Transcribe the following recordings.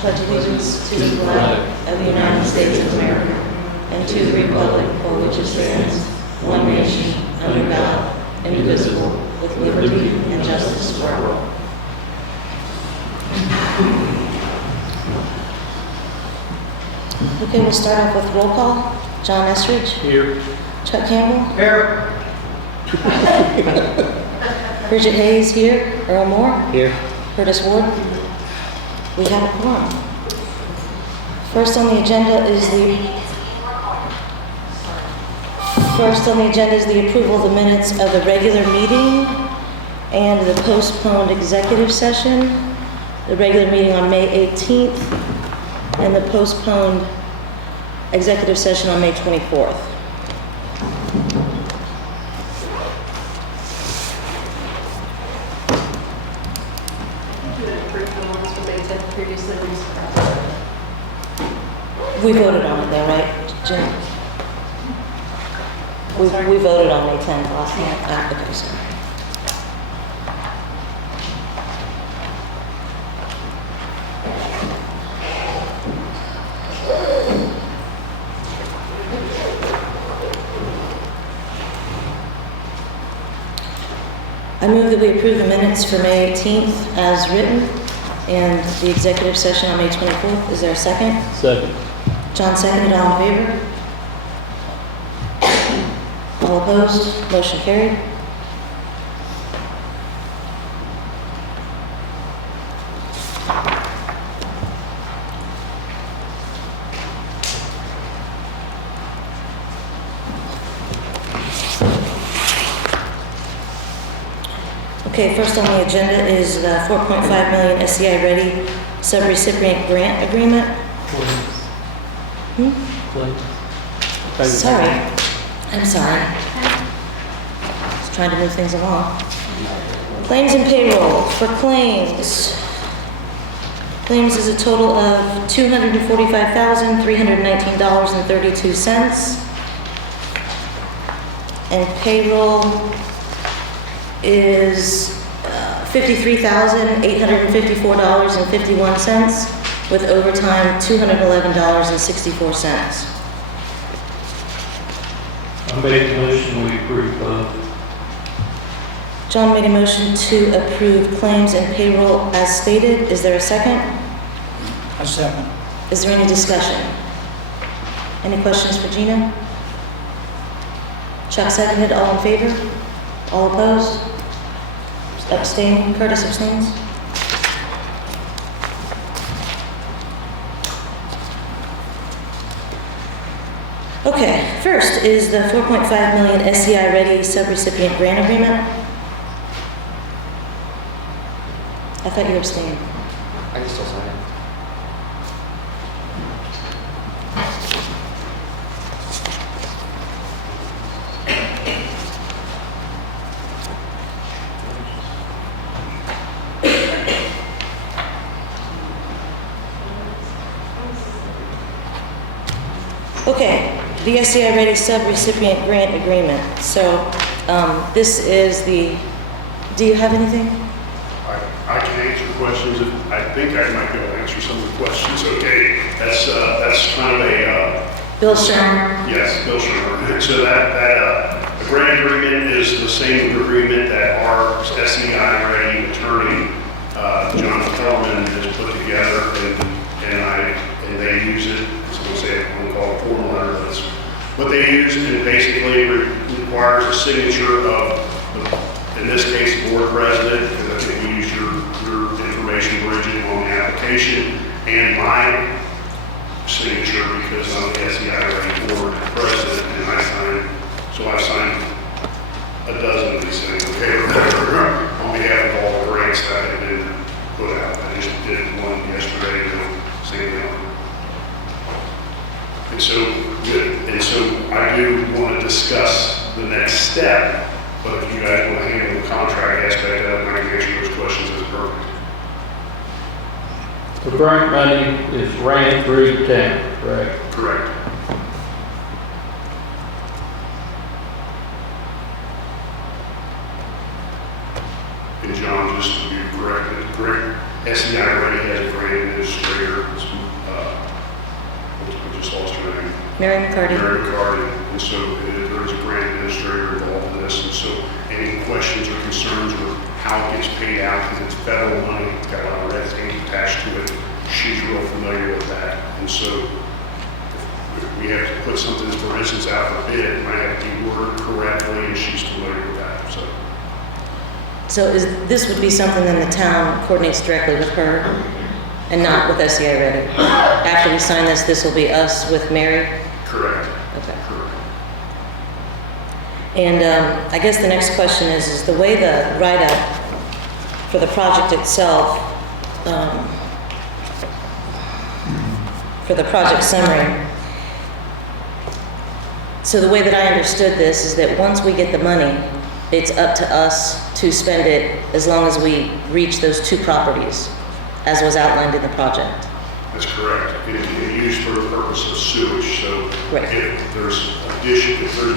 pledge allegiance to the flag of the United States of America and to the republic for which it stands, one nation, under God, indivisible, with liberty and justice for all. Okay, we'll start off with roll call. John Estridge. Here. Chuck Campbell. Here. Bridget Hayes here. Earl Moore. Here. Curtis Ward. We have a quorum. First on the agenda is the approval of the minutes of the regular meeting and the postponed executive session. The regular meeting on May 18th and the postponed executive session on May 24th. We voted on it though, right, Jim? We voted on May 10th last night. Okay, sorry. I move that we approve the minutes for May 18th as written and the executive session on May 24th. Is there a second? Second. John seconded. All in favor? All opposed? Motion carried. Okay, first on the agenda is the $4.5 million SEI READI Subrecipient Grant Agreement. Sorry. I'm sorry. Just trying to move things along. Claims and payroll. For claims. Claims is a total of $245,319.32. And payroll is $53,854.51 with overtime $211.64. I make a motion we approve both. John made a motion to approve claims and payroll as stated. Is there a second? A second. Is there any discussion? Any questions for Gina? Chuck seconded. All in favor? All opposed? Abstain. Curtis abstains. Okay, first is the $4.5 million SEI READI Subrecipient Grant Agreement. I thought you abstained. I can still sign it. Okay, the SEI READI Subrecipient Grant Agreement. So this is the, do you have anything? I can answer questions. I think I might be able to answer some of the questions. Okay, that's kind of a Bill Sherman. yes, Bill Sherman. So that the grant agreement is the same agreement that our SEI READI attorney John Kellerman has put together, and they use it. Someone say we call it a form letter. That's what they use, and it basically requires a signature of, in this case, the board president, because I think we use your information, Bridget, on the application, and my signature because I'm the SEI READI board president, and I've signed a dozen of these things, okay, on behalf of all the grants that have been put out. I just did one yesterday, same thing. And so, good. And so I do want to discuss the next step, but if you guys want to handle the contract aspect of it, I can answer those questions, that's perfect. The grant money is ran through town, correct? Correct. And John, just to be correct, SEI already has a grant administrator, Mary McCarty. Mary McCarty. And so there's a grant administrator involved in this. And so any questions or concerns with how it gets paid out, because it's federal money, it's got a lot of red tape attached to it. She's real familiar with that. And so if we have to put something, for instance, out for bid, it might have to be worded correctly, and she's familiar with that. So this would be something that the town coordinates directly with her and not with SEI READI? After we sign this, this will be us with Mary? Correct. Okay. Correct. And I guess the next question is the way the write-up for the project itself, for the project summary, so the way that I understood this is that once we get the money, it's up to us to spend it as long as we reach those 2 properties, as was outlined in the project. That's correct. It can be used for the purpose of sewage. So Right. if there's addition, if there's,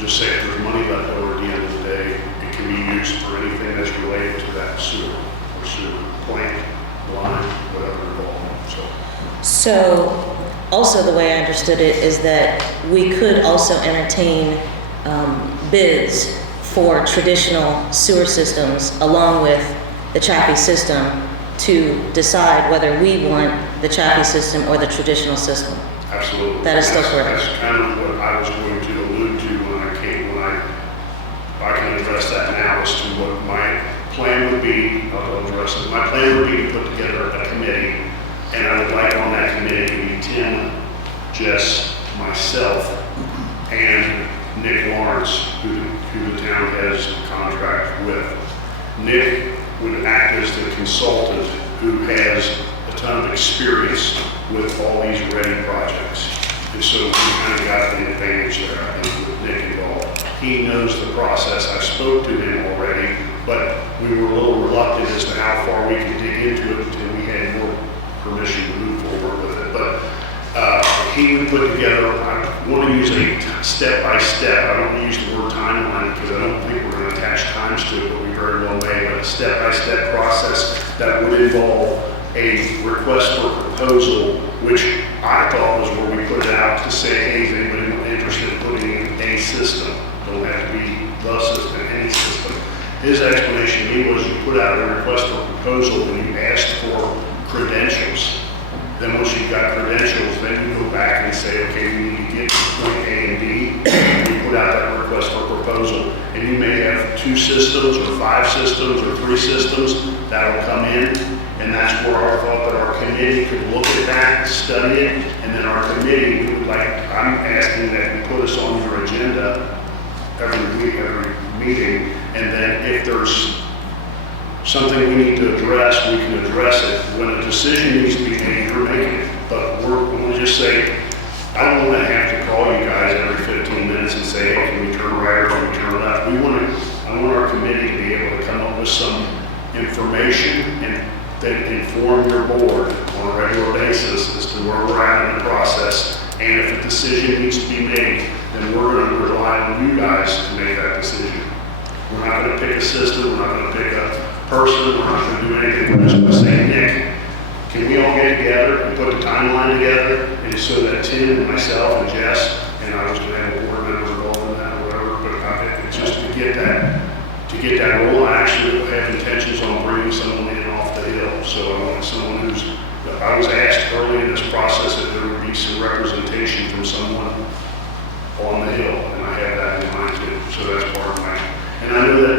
just say if there's money left over at the end of the day, it can be used for anything that's related to that sewer or sewer plant, line, whatever involved. So also the way I understood it is that we could also entertain bids for traditional sewer systems along with the Chaffee system to decide whether we want the Chaffee system or the traditional system. Absolutely. That is still correct. That's kind of what I was going to allude to when I can address that now as to what my plan would be. I'll address it. My plan would be to put together a committee, and I would like on that committee to be Tim, Jess, myself, and Nick Lawrence, who the town has a contract with. Nick would act as the consultant who has a ton of experience with all these ready projects. And so we kind of got the advantage there, I think, with Nick involved. He knows the process. I spoke to him already, but we were a little reluctant as to how far we could dig into it until we had more permission to move forward with it. But he would put together, I want to use a step-by-step, I don't want to use the word timeline because I don't think we're going to attach times to it, but we very well may, but a step-by-step process that would involve a request for proposal, which I thought was where we put it out to say, hey, is anybody interested in putting in a system? Don't have to be the system, any system. His explanation to me was you put out a request for proposal and you asked for credentials. Then once you've got credentials, then you go back and say, okay, we need to get to point A and B. You put out that request for proposal. And you may have 2 systems or 5 systems or 3 systems that'll come in. And that's where I thought that our committee could look at that, study it, and then our committee, we would like, I'm asking that you put us on your agenda every week, every meeting. And then if there's something we need to address, we can address it. When a decision needs to be made, you're making it. But we're going to just say, I don't want to have to call you guys every 15 minutes and say, hey, can we turn right or can we turn left? I want our committee to be able to come up with some information and then inform your board on a regular basis as to where we're at in the process. And if a decision needs to be made, then we're going to rely on you guys to make that decision. We're not going to pick a system, we're not going to pick a person, we're not going to do anything. We're just going to say, Nick, can we all get together and put the timeline together? And so that Tim and myself and Jess, and I was going to have a board member involved in that or whatever, but it's just to get that role. I actually have intentions on bringing someone in off the hill. So I want someone I was asked early in this process if there would be some representation from someone on the hill, and I have that in mind too. So that's part of mine. And I know that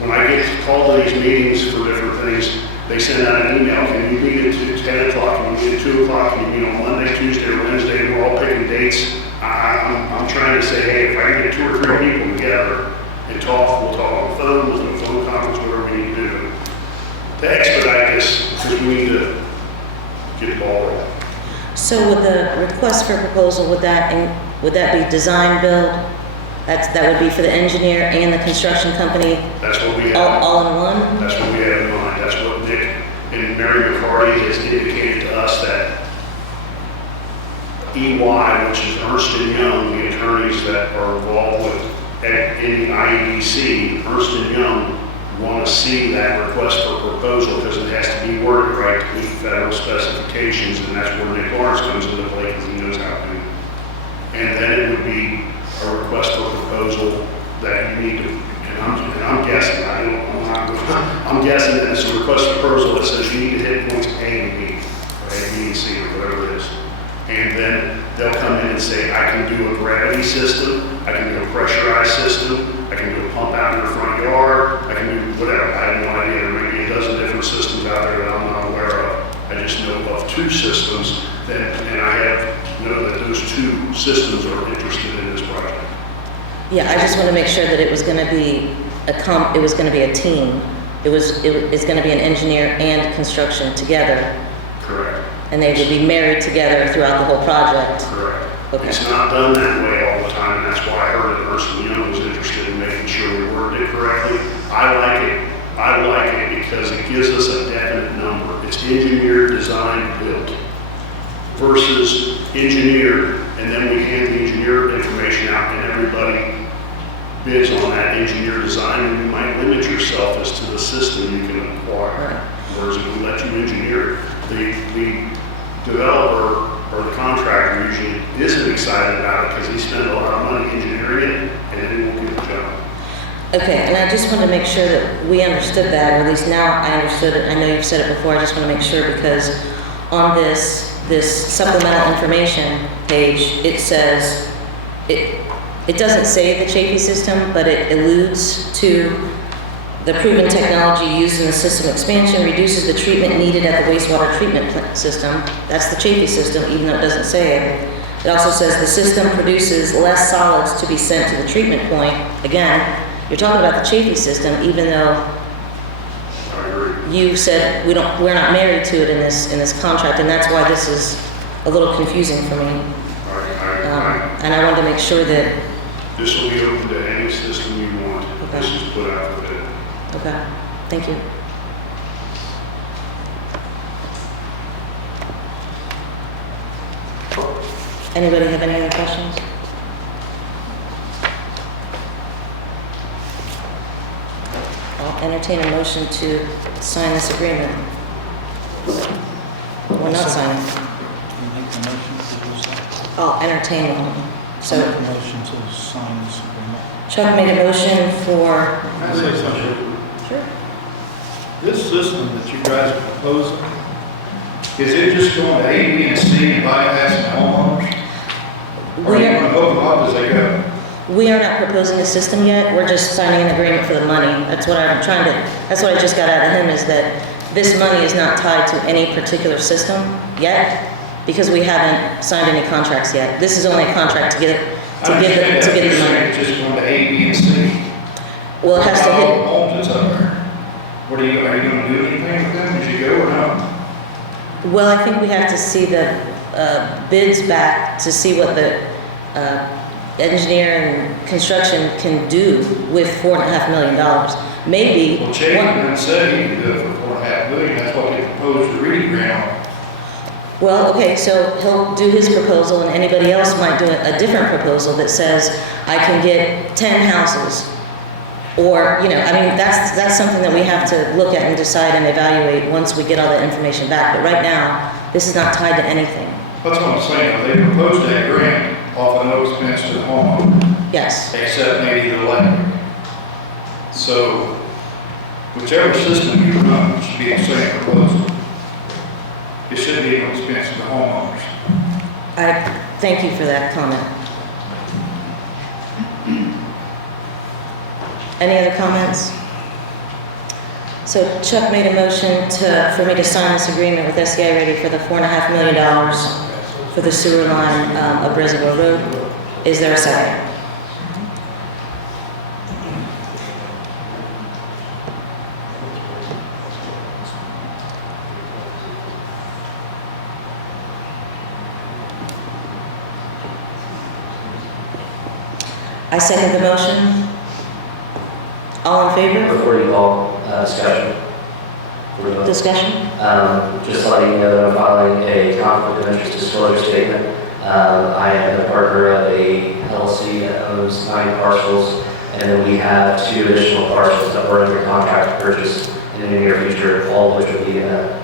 when I get called to these meetings for different things, they send out an email, can you meet at 10 o'clock, can you meet at 2 o'clock, can you meet on Monday, Tuesday, or Wednesday, and we're all picking dates. I'm trying to say, hey, if I can get 2 or 3 people together and talk, we'll talk on the phone, we'll do a phone conference, whatever we need to do. To expedite this, because we need to get the ball rolling. So with the request for proposal, would that be design build? That would be for the engineer and the construction company? That's what we have. All in one? That's what we have in mind. That's what Nick and Mary McCarty has indicated to us that EY, which is Ernst & Young, the attorneys that are involved with any IEDC, Ernst & Young want to see that request for proposal because it has to be worded right to meet federal specifications, and that's where Nick Lawrence comes into play because he knows how to And then it would be a request for proposal that you need to, and I'm guessing, I'm guessing that it's a request for proposal that says you need to hit points A and B, or A, B, and C, or whatever it is. And then they'll come in and say, I can do a gravity system, I can do a pressurized system, I can do a pump out in your front yard, I can do whatever. I have no idea. There may be a dozen different systems out there that I'm not aware of. I just know of 2 systems and I know that those 2 systems are interested in this project. Yeah, I just want to make sure that it was going to be it was going to be a team. It's going to be an engineer and construction together. Correct. And they would be married together throughout the whole project. Correct. Okay. It's not done that way all the time, and that's why I heard that Ernst & Young was interested in making sure we worded it correctly. I like it because it gives us a definite number. It's engineered, designed, built versus engineered, and then we hand the engineer information out and everybody bids on that engineer design, and you might limit yourself as to the system you can acquire. Right. Whereas if we let you engineer it, the developer or the contractor usually isn't excited about it because he spent a lot of money engineering it and then he won't get the job. Okay, and I just want to make sure that we understood that, or at least now I understood it. I know you've said it before, I just want to make sure because on this supplemental information page, it says, it doesn't say the Chafee system, but it alludes to the proven technology used in the system expansion reduces the treatment needed at the wastewater treatment plant system. That's the Chafee system, even though it doesn't say it. It also says the system produces less solids to be sent to the treatment point. Again, you're talking about the Chafee system, even though I agree. you said we're not married to it in this contract, and that's why this is a little confusing for me. And I wanted to make sure that. This will be open to any system you want. Okay. This is put out for bid. Okay, thank you. Anybody have any other questions? I'll entertain a motion to sign this agreement. We're not signing. You make the motion to do so. I'll entertain one. So Make the motion to sign this agreement. Chuck made a motion for. Can I say something? Sure. This system that you guys are proposing, is it just going to A, B, and C and bypassing homeowners? Or are you going to hook them up as they go? We are not proposing a system yet, we're just signing an agreement for the money. That's what I just got out of him, is that this money is not tied to any particular system yet, because we haven't signed any contracts yet. This is only a contract to get it, to get the money. It's just going to A, B, and C. Well, it has to All hit, the homes that's up there. Are you going to do anything with them as you go or not? well, I think we have to see the bids back to see what the engineer and construction can do with $4.5 million. Maybe. Well, Chapin said he could do it for $4.5 million, that's what they proposed the READI Grant on. Well, okay, so he'll do his proposal, and anybody else might do a different proposal that says, I can get 10 houses. Or, you know, I mean, that's something that we have to look at and decide and evaluate once we get all that information back. But right now, this is not tied to anything. That's what I'm saying, they proposed that grant off of no expense to the homeowner, Yes, except maybe the electric. So, whichever system you run should be the same proposal. It should be no expense to the homeowners. I thank you for that comment. Any other comments? So Chuck made a motion for me to sign this agreement with SEI READI for the $4.5 million for the sewer line of Reservoir Road. Is there a second? I second the motion. All in favor? Before you call discussion, Discussion? just letting you know that I'm filing a conflict of interest disclosure statement. I am the partner of a LLC that owns 9 parcels, and then we have 2 additional parcels that we're under contract to purchase in the near future, all of which would be in a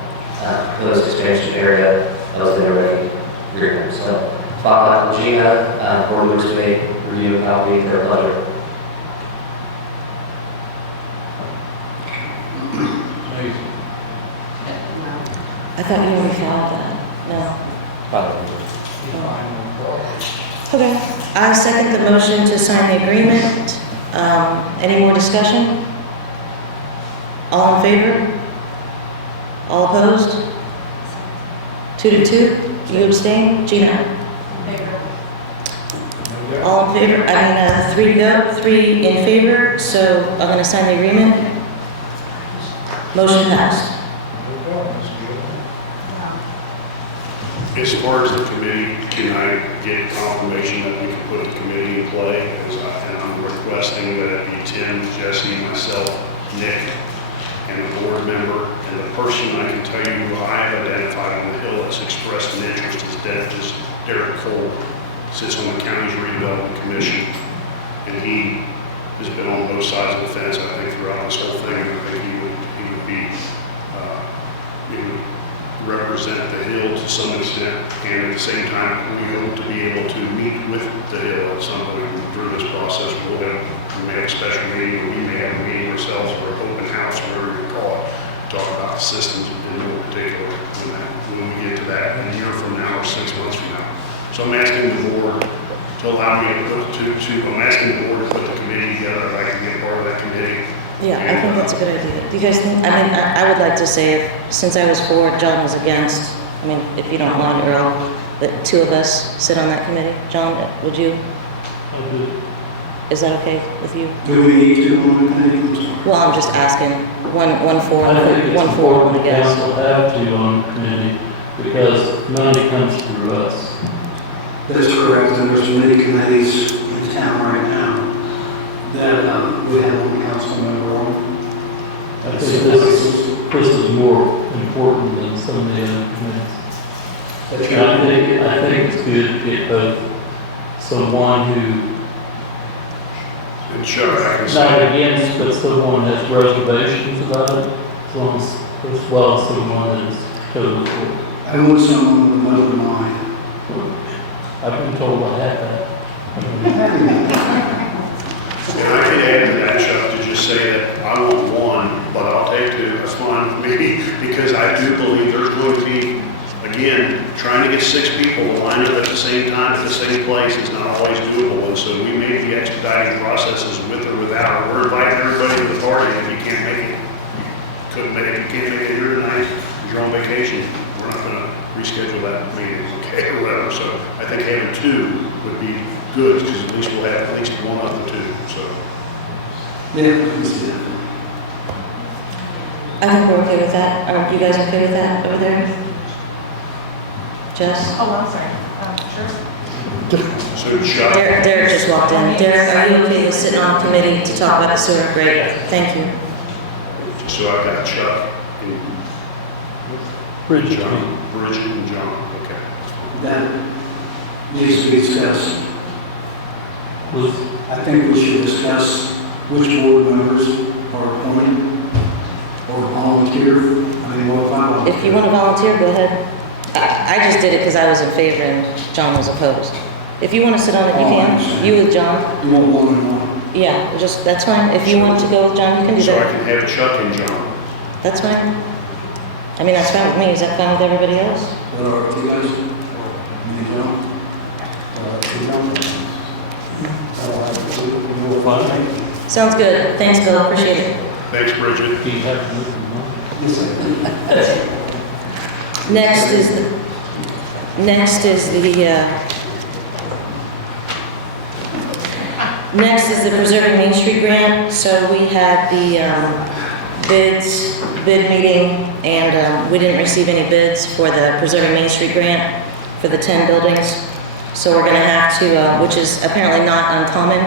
proposed expansion area of the READI agreement. So file that with Gina, board members may review a copy at their pleasure. I thought you already filed that. No. Okay. I second the motion to sign the agreement. Any more discussion? All in favor? All opposed? 2-2? You abstain? Gina? All in favor? 3 to go, 3 in favor, so I'm going to sign the agreement. Motion passed. As far as the committee, can I get confirmation that we can put the committee in play? And I'm requesting that it be Tim, Jesse, myself, Nick, and a board member. And the person I can tell you who I have identified on the Hill that's expressed an interest is Derek Cole, sits on the county's redevelopment commission. And he has been on both sides of the fence, I think, throughout this whole thing. And I think he would represent the Hill to some extent, and at the same time, we hope to be able to meet with the Hill at some point through this process. We may have a special meeting, or we may have a meeting ourselves, or an open house, whatever you call it, talk about the systems in no particular when we get to that a year from now or 6 months from now. So I'm asking the board to allow me to put I'm asking the board to put the committee together, if I can be a part of that committee. Yeah, I think that's a good idea. Do you guys think, I would like to say, since I was for, John was against, if you don't mind, Earl, that 2 of us sit on that committee. John, would you? Is that okay with you? Do we need to on the committee? Well, I'm just asking, one for, I think it's one for, important one the against. council have to on the committee because money comes through us. That's correct, and there's many committees in town right now that we have one council member on. I think this is more important than some of the other committees. And I think it's good to get both someone who And Chuck, I can is say, not against, but someone has reservations about it, as well as someone that is totally for it. I want someone with an open mind. I've been told I have that. and I can add to that, Chuck, to just say that I want 1, but I'll take 2, that's fine with me, because I do believe there's going to be, again, trying to get 6 people to line up at the same time at the same place is not always doable, and so we may be expediting processes with or without. We're inviting everybody to the party, and if you can't make it, you can't make it here tonight, you're on vacation, we're not gonna reschedule that meeting, okay, or whatever. So I think having 2 would be good, because at least we'll have at least 1 of the 2, so. Yeah, we can see that. I think we're okay with that. Are you guys okay with that over there? Jess? Oh, I'm sorry. Sure. So Chuck, Derek just walked in. Derek, are you okay with sitting on the committee to talk about the sewer? Great, thank you. so I've got Chuck and Bridget. John, Bridget and John, okay. That needs to be discussed. Was, I think we should discuss which board members are appointed or volunteer. What if I volunteer? If you want to volunteer, go ahead. I just did it because I was in favor and John was opposed. If you want to sit on it, you can. You with John? You want 1 and 1? Yeah, that's fine. If you want to go with John, you can do So I that. can have Chuck and John. That's fine. That's fine with me. Is that fine with everybody else? What are you guys? Me and John? Sounds good. Thanks, Bill. Appreciate it. Thanks, Bridget. do you have to move them on? Next is the Preserving Main Street grant. So we had the bid meeting, and we didn't receive any bids for the Preserving Main Street grant for the 10 buildings. So we're going to have to, which is apparently not uncommon,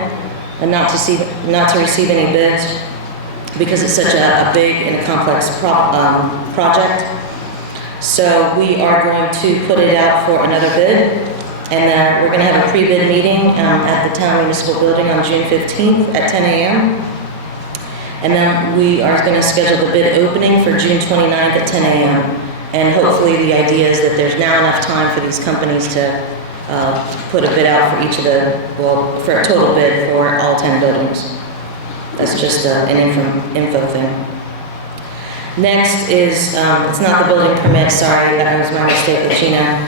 and not to receive any bids because it's such a big and a complex project. So we are going to put it out for another bid, and then we're going to have a pre-bid meeting at the town municipal building on June 15th at 10 a.m. And then we are going to schedule the bid opening for June 29th at 10 a.m. And hopefully the idea is that there's now enough time for these companies to put a bid out for each of for a total bid for all 10 buildings. That's just an info thing. Next is, it's not the building permit, sorry, that was my mistake, Gina.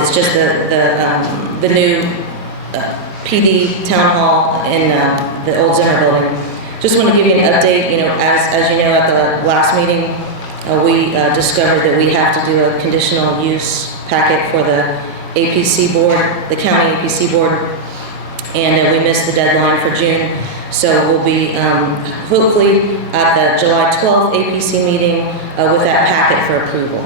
It's just the new PD town hall in the old Zimmer building. Just want to give you an update, as you know, at the last meeting, we discovered that we have to do a conditional use packet for the APC board, the county APC board, and we missed the deadline for June. So we'll be hopefully at the July 12th APC meeting with that packet for approval.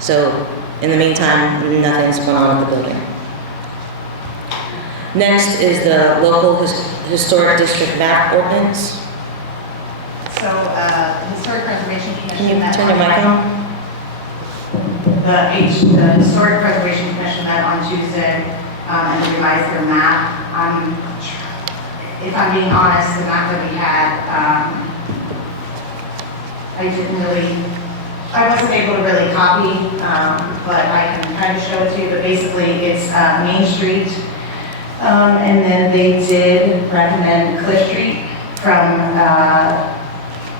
So in the meantime, nothing's going on with the building. Next is the local historic district map ordinance. So, Historic Preservation Commission. Can you met turn your on- mic on? The Historic Preservation Commission met on Tuesday, and they revised their map. If I'm being honest, the map that we had, I wasn't able to really copy, but I can kind of show it to you, but basically it's Main Street, and then they did recommend Cliff Street from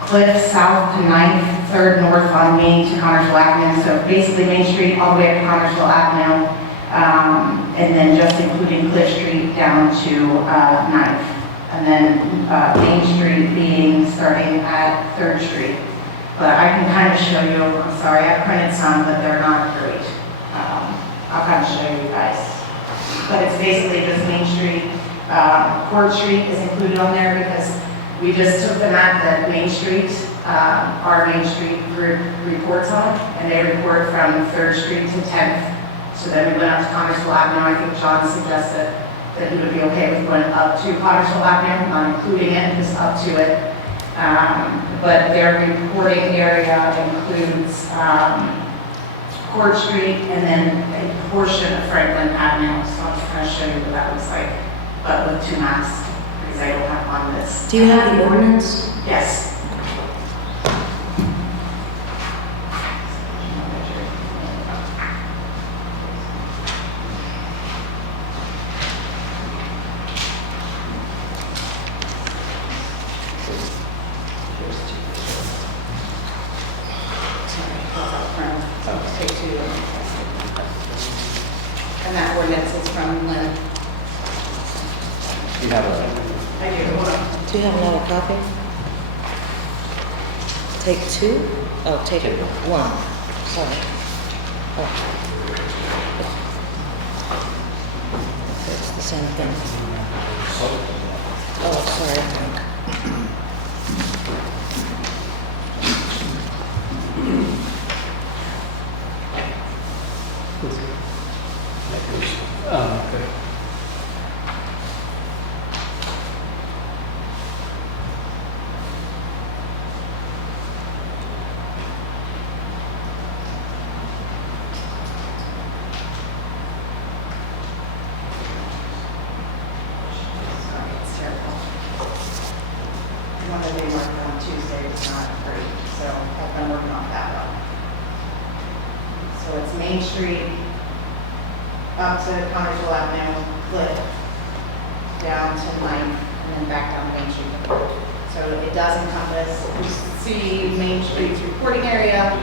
Cliff south to 9th, 3rd north on Main to Connersville Avenue. So basically Main Street all the way up to Connersville Avenue, and then just including Cliff Street down to 9th. And then Main Street being starting at 3rd Street. But I can kind of show you, I'm sorry, I printed some, but they're not great. I'll kind of show you guys. But it's basically just Main Street. Court Street is included on there because we just took the map that Main Street, our Main Street group reports on, and they report from 3rd Street to 10th. So then we went up to Connersville Avenue. I think John suggested that he would be okay with going up to Connersville Avenue, not including it, just up to it. But their reporting area includes Court Street and then a portion of Franklin Avenue. So I'm just going to show you what that looks like, but with 2 maps, because I don't have on this. Do you have the ordinance? Yes. And that ordinance is from Lynn. You have I do. Do you have another copy? Take 2? Oh, take 1. Sorry. Oh. It's the same thing. Oh, sorry. Okay. Sorry, it's terrible. The one that they worked on Tuesday was not great, so I've been working on that one. So it's Main Street, up to Connersville Avenue, Cliff, down to 9th, and then back down Main Street. So it does encompass, you see Main Street's reporting area.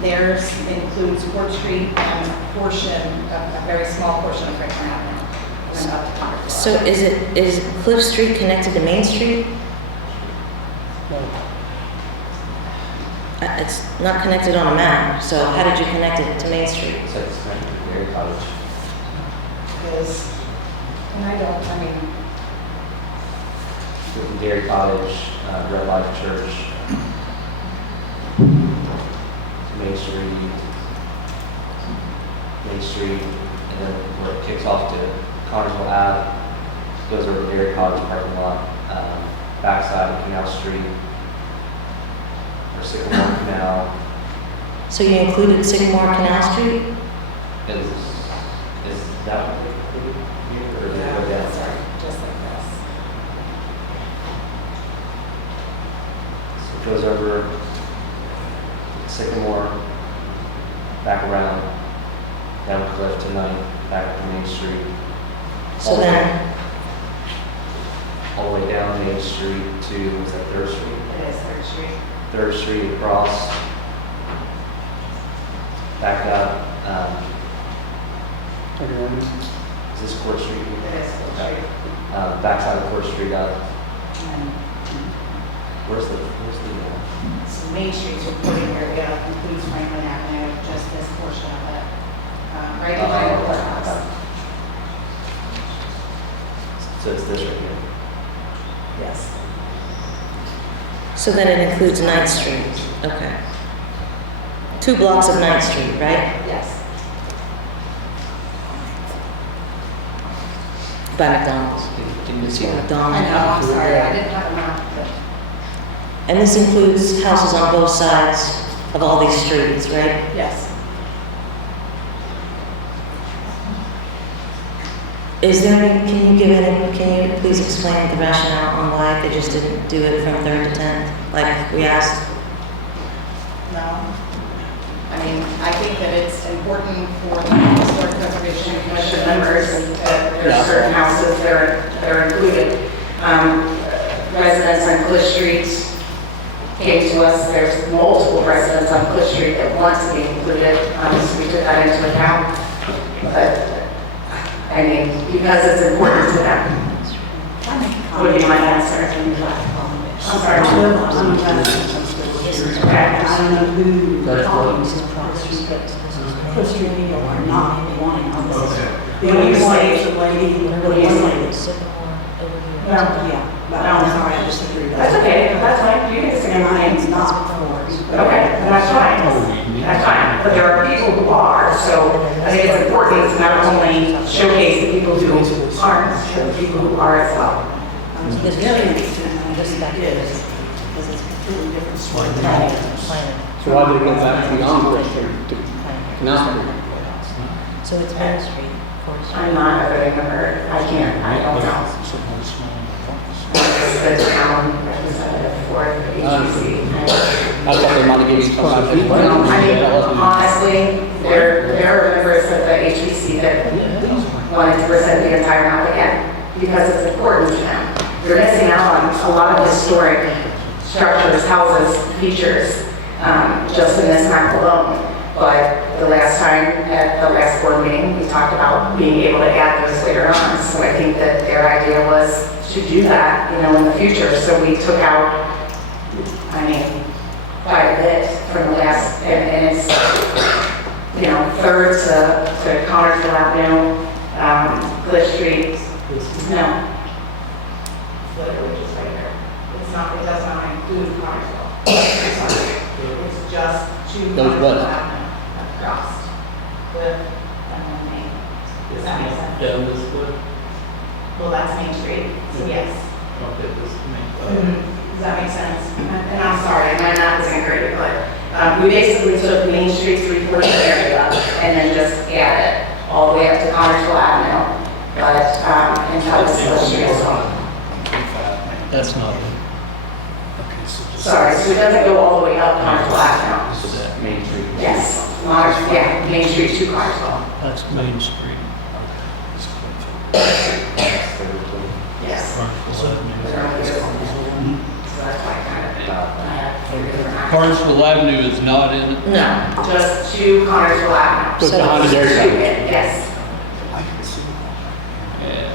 Theirs includes Court Street and a portion, a very small portion of Franklin Avenue. And then up to Connersville So Avenue. is Cliff Street connected to Main Street? It's not connected on a map, so how did you connect it to Main Street? So it's connected to Dairy Cottage. Because, and I mean, From Dairy Cottage, Red Life Church, Main Street, and then where it kicks off to Connersville Ave, goes over to Dairy Cottage parking lot, backside of Canal Street, or Sycamore Canal, So you included Sycamore Canal Street? is that what they included here, or did it go down? sorry, just like this. So it goes over Sycamore, back around, down Cliff to 9th, back to Main Street. So then, All the way down Main Street to, was that 3rd Street? It is 3rd Street. 3rd Street across, back up, is this Court Street? It is 4th Street. Backside of Court Street up, And where's the, so Main Street's reporting area includes Franklin Avenue, just this portion of it. Right behind the courthouse. so it's this right here. Yes. so then it includes 9th Street. Okay. 2 blocks of 9th Street, right? Yes. By McDonald's. Can you see I McDonald's. know, I'm sorry, I didn't have a map, but And this includes houses on both sides of all these streets, right? yes. Is there any, can you please explain the rationale on why they just didn't do it from 3rd to 10th, like we asked? No. I mean, I think that it's important for the Historic Preservation Commission members that there are certain houses that are included. Residents on Cliff Street came to us, there's multiple residents on Cliff Street that want to be included, so we took that into account. But, I mean, because it's important to them, would be my answer. I'm sorry. Okay. I don't know who talking to Cliff Street people are not wanting on this. The only one is the lady, the lady. No. Yeah, but I'm sorry, I just threw that. That's okay, that's fine, you can say And I am names. not for it. Okay, then that's fine, that's fine, but there are people who are, so I think it's important to not only showcase the people who aren't, but the people who are as well. It's very interesting, and this is because it's a completely different story. So why did it go back to the Congress to Connersville? So it's Main Street, I'm not a voting member, I don't know. The town representative for the HBC. I thought they might have given you some. I mean, honestly, there are members of the HBC that wanted to present the entire map again because it's important to them. You're missing out on a lot of historic structures, houses, features, just in this map alone. But the last time at the last board meeting, we talked about being able to add those later on. So I think that their idea was to do that, in the future. So we took out, quite a bit from the last, and it's, 3rd to Connersville Avenue, Cliff Street. No. Literally just right there. It does not include Connersville. It's just to Connersville Avenue across Cliff and then Main. Does that make sense? Down this way? Well, that's Main Street, so yes. Okay, this main. Does that make sense? And I'm sorry, I'm not exaggerating, but we basically took Main Street 340 area and then just added all the way up to Connersville Avenue, but until this Street as well. That's not it. Sorry, so it doesn't go all the way up Connersville Avenue. So that Main Street. Yes, Main Street to Connersville. That's Main Street. Yes. So that's why I kind of, I have three different actions. Connersville Avenue is not in it. No. Just to Connersville Avenue. Just behind the dairy To farm. it, yes.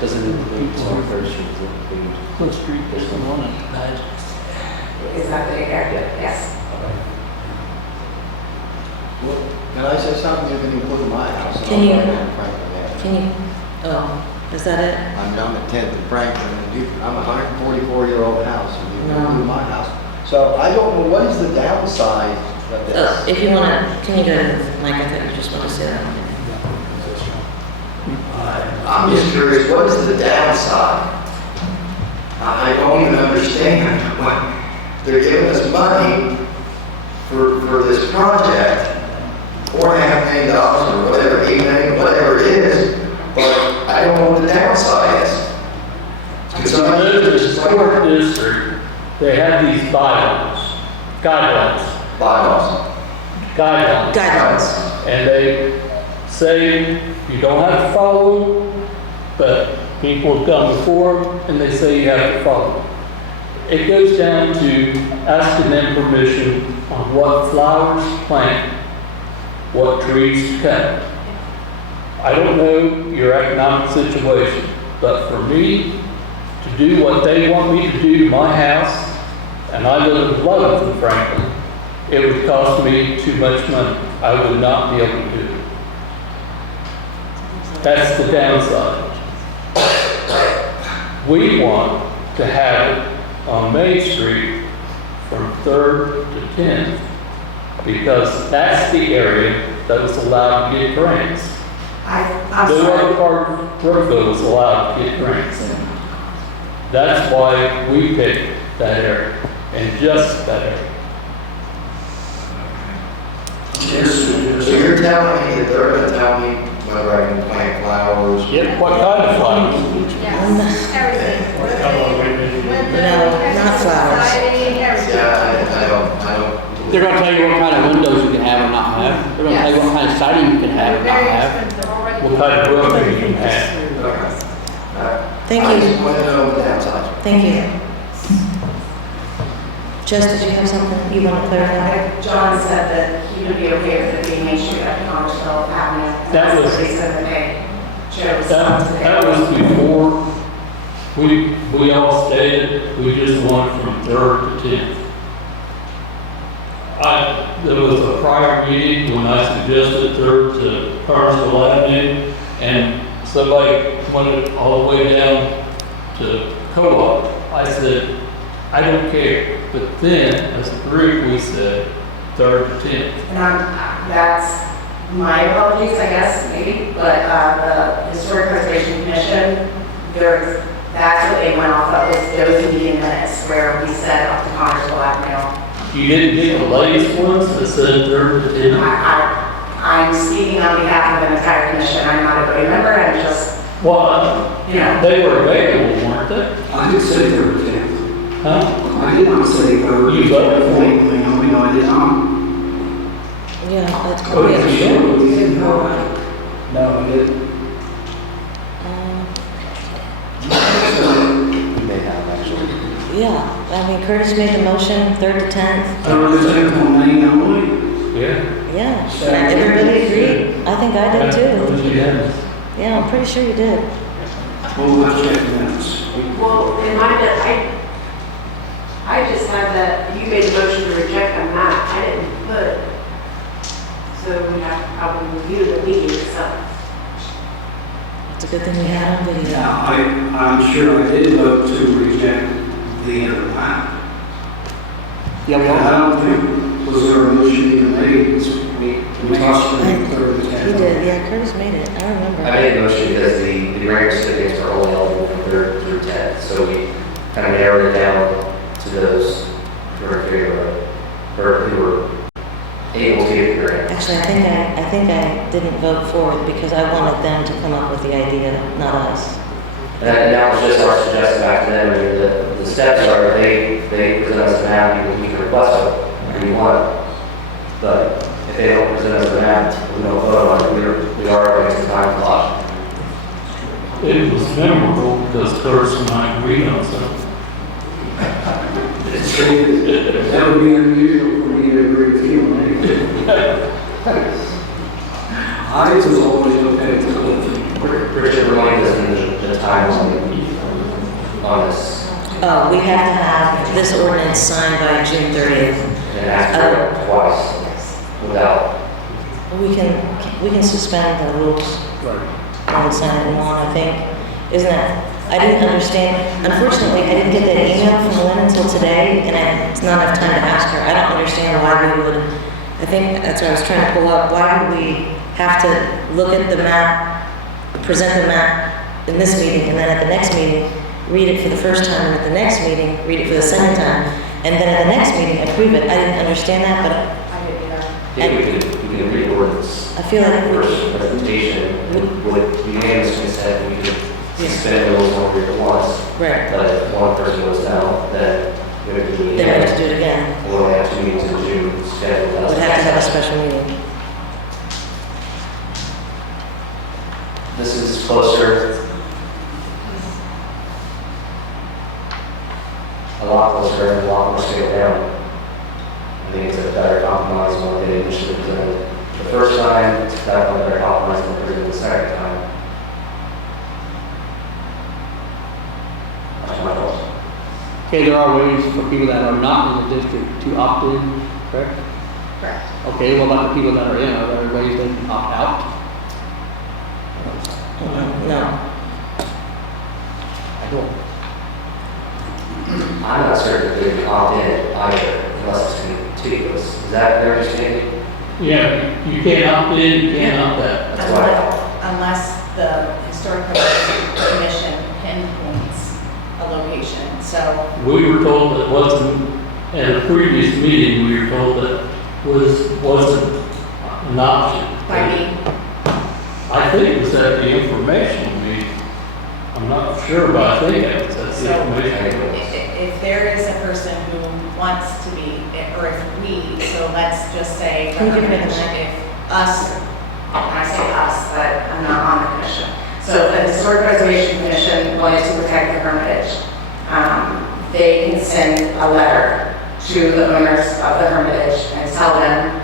Does it include 3rd Street? Does it include Cliff Street, there's the one in it. Is that the area? Yes. Can I say something? You can include my house. Can you- I'm on Franklin Ave. Can you, is that it? I'm down at 10th and Franklin, and I'm a 144-year-old house, and you can No. include my house. So I don't know, what is the downside of this? If you want to, can you go to Mike? I thought you just wanted to say that. I'm just curious, what is the downside? I don't even understand. They're giving us money for this project, $4.5 million or whatever, $8 million, whatever it is, but I don't know what the downside is. So in the historic district, they have these guidelines, Bylaws. guidelines. Guidelines. And they say you don't have to follow them, but people have come before them and they say you have to follow them. It goes down to asking them permission on what flowers to plant, what trees to cut. I don't know your economic situation, but for me to do what they want me to do to my house, and I live in Loveland, Franklin, it would cost me too much money. I would not be able to do it. That's the downside. We want to have it on Main Street from 3rd to 10th because that's the area that was allowed to get grants. I'm No sorry. other part of Brookville was allowed to get grants. That's why we picked that area and just that area. So you're telling me that they're gonna tell me whether I can plant flowers? Yep. What kind of flowers? No, not flowers. Yeah, I don't. They're gonna tell you what kind of windows you can have or not have. They're gonna tell you what kind of siding you can have or not have. What kind of roofing you can have? Thank I you. just want to know the downside. Thank you. Jess, did you have something you want to clarify? John said that he would be okay with it being Main Street at Connersville Ave. That was- They said that they chose. That was before we all stated we just wanted from 3rd to 10th. There was a prior meeting when I suggested 3rd to Connersville Avenue, and somebody wanted all the way down to Co-op. I said, I don't care. But then, as a group, we said 3rd to 10th. And that's my apologies, I guess, maybe, but the Historic Preservation Commission, that's what they went off of, was those meeting minutes where we said up to Connersville Avenue. You didn't get the latest ones that said 3rd to 10th? I'm speaking on behalf of an entire commission, I'm not a voting member, I'm just, Well, you know. they were available, weren't they? I did say third to tenth. Huh? I did not say third. You voted for it. No, I did not. Yeah, that's Oh, correct. yeah, sure. No, I didn't. You may have actually. Yeah, I mean, Curtis made the motion, 3rd to 10th. Third to tenth on Main only? Yeah. Yeah, everybody agreed. I think I did It was too. unanimous. Yeah, I'm pretty sure you did. Well, I'll check the minutes. Well, in my, I just have that, you made a motion to reject a map, I didn't put, so we have to probably review the meeting itself. It's a good thing we had on video. Now, I'm sure I did vote to reject the other map. Yeah, we I all, don't think, was there a motion even made this week? We tossed it third to tenth. He did, yeah, Curtis made it, I remember. I made a motion because the grant recipients are only eligible from 3rd through 10th, so we kind of narrowed it down to those who were able to get the grant. Actually, I think I didn't vote for it because I wanted them to come up with the idea, not us. And that was just our suggestion back to them. I mean, the steps are they present us a map, we can request it if we want. But if they don't present us a map, we don't vote on it. We are against the time clock. It was memorable because Curtis and I agreed on something. That would be unusual for me to agree with you on anything. I was always okay with the whole thing. Richard, remind us in the times on this. We have to have this ordinance signed by June 30th. And ask for it twice without. We can suspend the rules. One sign it and one, I think. Isn't that, I didn't understand, unfortunately, I didn't get that email from Lynn until today, and it's not enough time to ask her. I don't understand why we would, I think that's what I was trying to pull up. Why would we have to look at the map, present the map in this meeting, and then at the next meeting, read it for the first time, and at the next meeting, read it for the second time, and then at the next meeting, approve it? I didn't understand that, but I did that. Yeah, we can read ordinance. I feel like First presentation, with unanimous consent, we could suspend the rules and read it once. right, But if one person was out, then we would do it then we have to again. do it again. We only have 2 meetings in June scheduled. Would have to have a special meeting. This is closer. A lot closer and a lot more scaled down. I think it's a better compromise than what they initially presented the first time. It's definitely a better compromise than presented the second time. That's my thoughts. Okay, there are ways for people that are not in the district to opt in, correct? Correct. Okay, what about the people that are in? Are there ways they can opt out? No. I don't. I'm not certain that they can opt in either, unless it's contiguous. Is that their understanding? Yeah, you can't opt in, you can't opt out. That's what I thought. Unless the Historic Preservation Commission pinpoints a location, so. We were told that wasn't, at a previous meeting, we were told that wasn't an option. By me. I think it was at the informational meeting. I'm not sure, but I think it was at the So, informational meeting. if there is a person who wants to be, or if we, so let's just say, Can you give me a if minute? us, when I say us, but I'm not on the commission. So the Historic Preservation Commission wanted to protect the Hermitage. They can send a letter to the owners of the Hermitage and tell them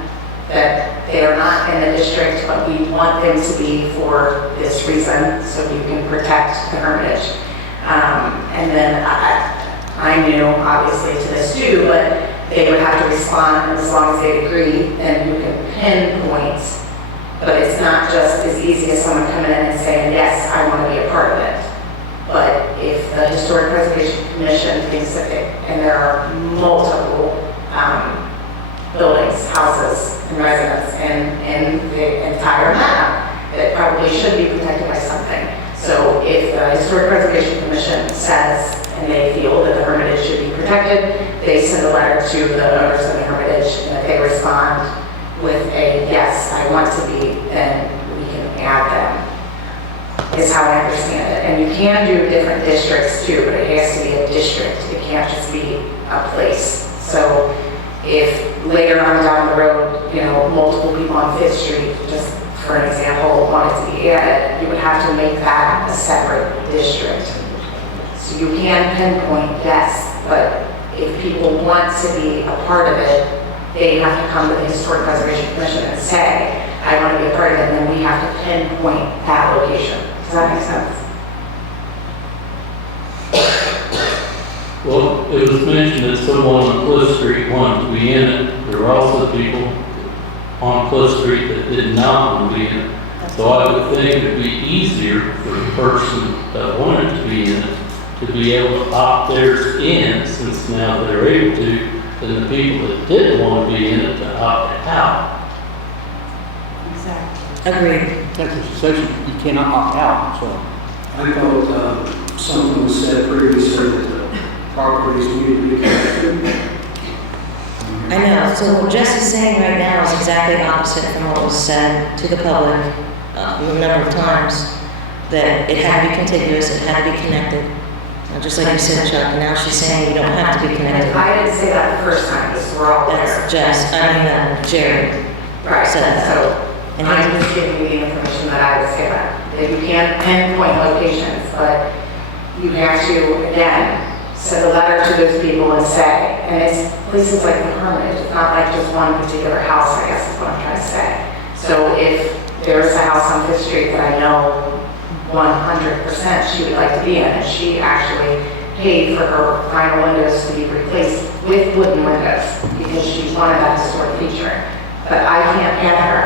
that they are not in the district, but we want them to be for this reason, so you can protect the Hermitage. And then I knew, obviously, to this too, but they would have to respond, and as long as they agree, then you can pinpoint. But it's not just as easy as someone coming in and saying, yes, I want to be a part of it. But if the Historic Preservation Commission thinks that and there are multiple buildings, houses, and residents in the entire map that probably should be protected by something. So if the Historic Preservation Commission says, and they feel that the Hermitage should be protected, they send a letter to the owners of the Hermitage, and if they respond with a yes, I want to be, then we can add them, is how I understand it. And you can do different districts too, but it has to be a district. It can't just be a place. So if later on down the road, multiple people on Fifth Street, just for an example, wanted to be added, you would have to make that a separate district. So you can pinpoint, yes, but if people want to be a part of it, they have to come to the Historic Preservation Commission and say, I want to be a part of it, and then we have to pinpoint that location. Does that make sense? Well, it was mentioned that someone on Cliff Street wanted to be in it. There were also people on Cliff Street that did not want to be in it. So I would think it would be easier for the person that wanted to be in it to be able to opt theirs in, since now they're able to, than the people that didn't want to be in it to opt it out. Exactly. Agreed. That's what she said, you cannot opt out, so. I thought something was said previously that the properties need to be connected. I know, so what Jesse's saying right now is exactly opposite from what was said to the public a number of times, that it had to be contiguous, it had to be connected. Just like you said, Chuck, now she's saying you don't have to be connected. I didn't say that the first time, because we're all there. That's Jared Right, said that. so And I'm he- just giving you the information that I was given. That you can't pinpoint locations, but you have to, again, send a letter to those people and say, and it's places like the Hermitage, it's not like just one particular house, I guess is what I'm trying to say. So if there's a house on Fifth Street that I know 100% she would like to be in, and she actually paid for her vinyl windows to be replaced with wooden windows because she wanted that historic feature. But I can't add her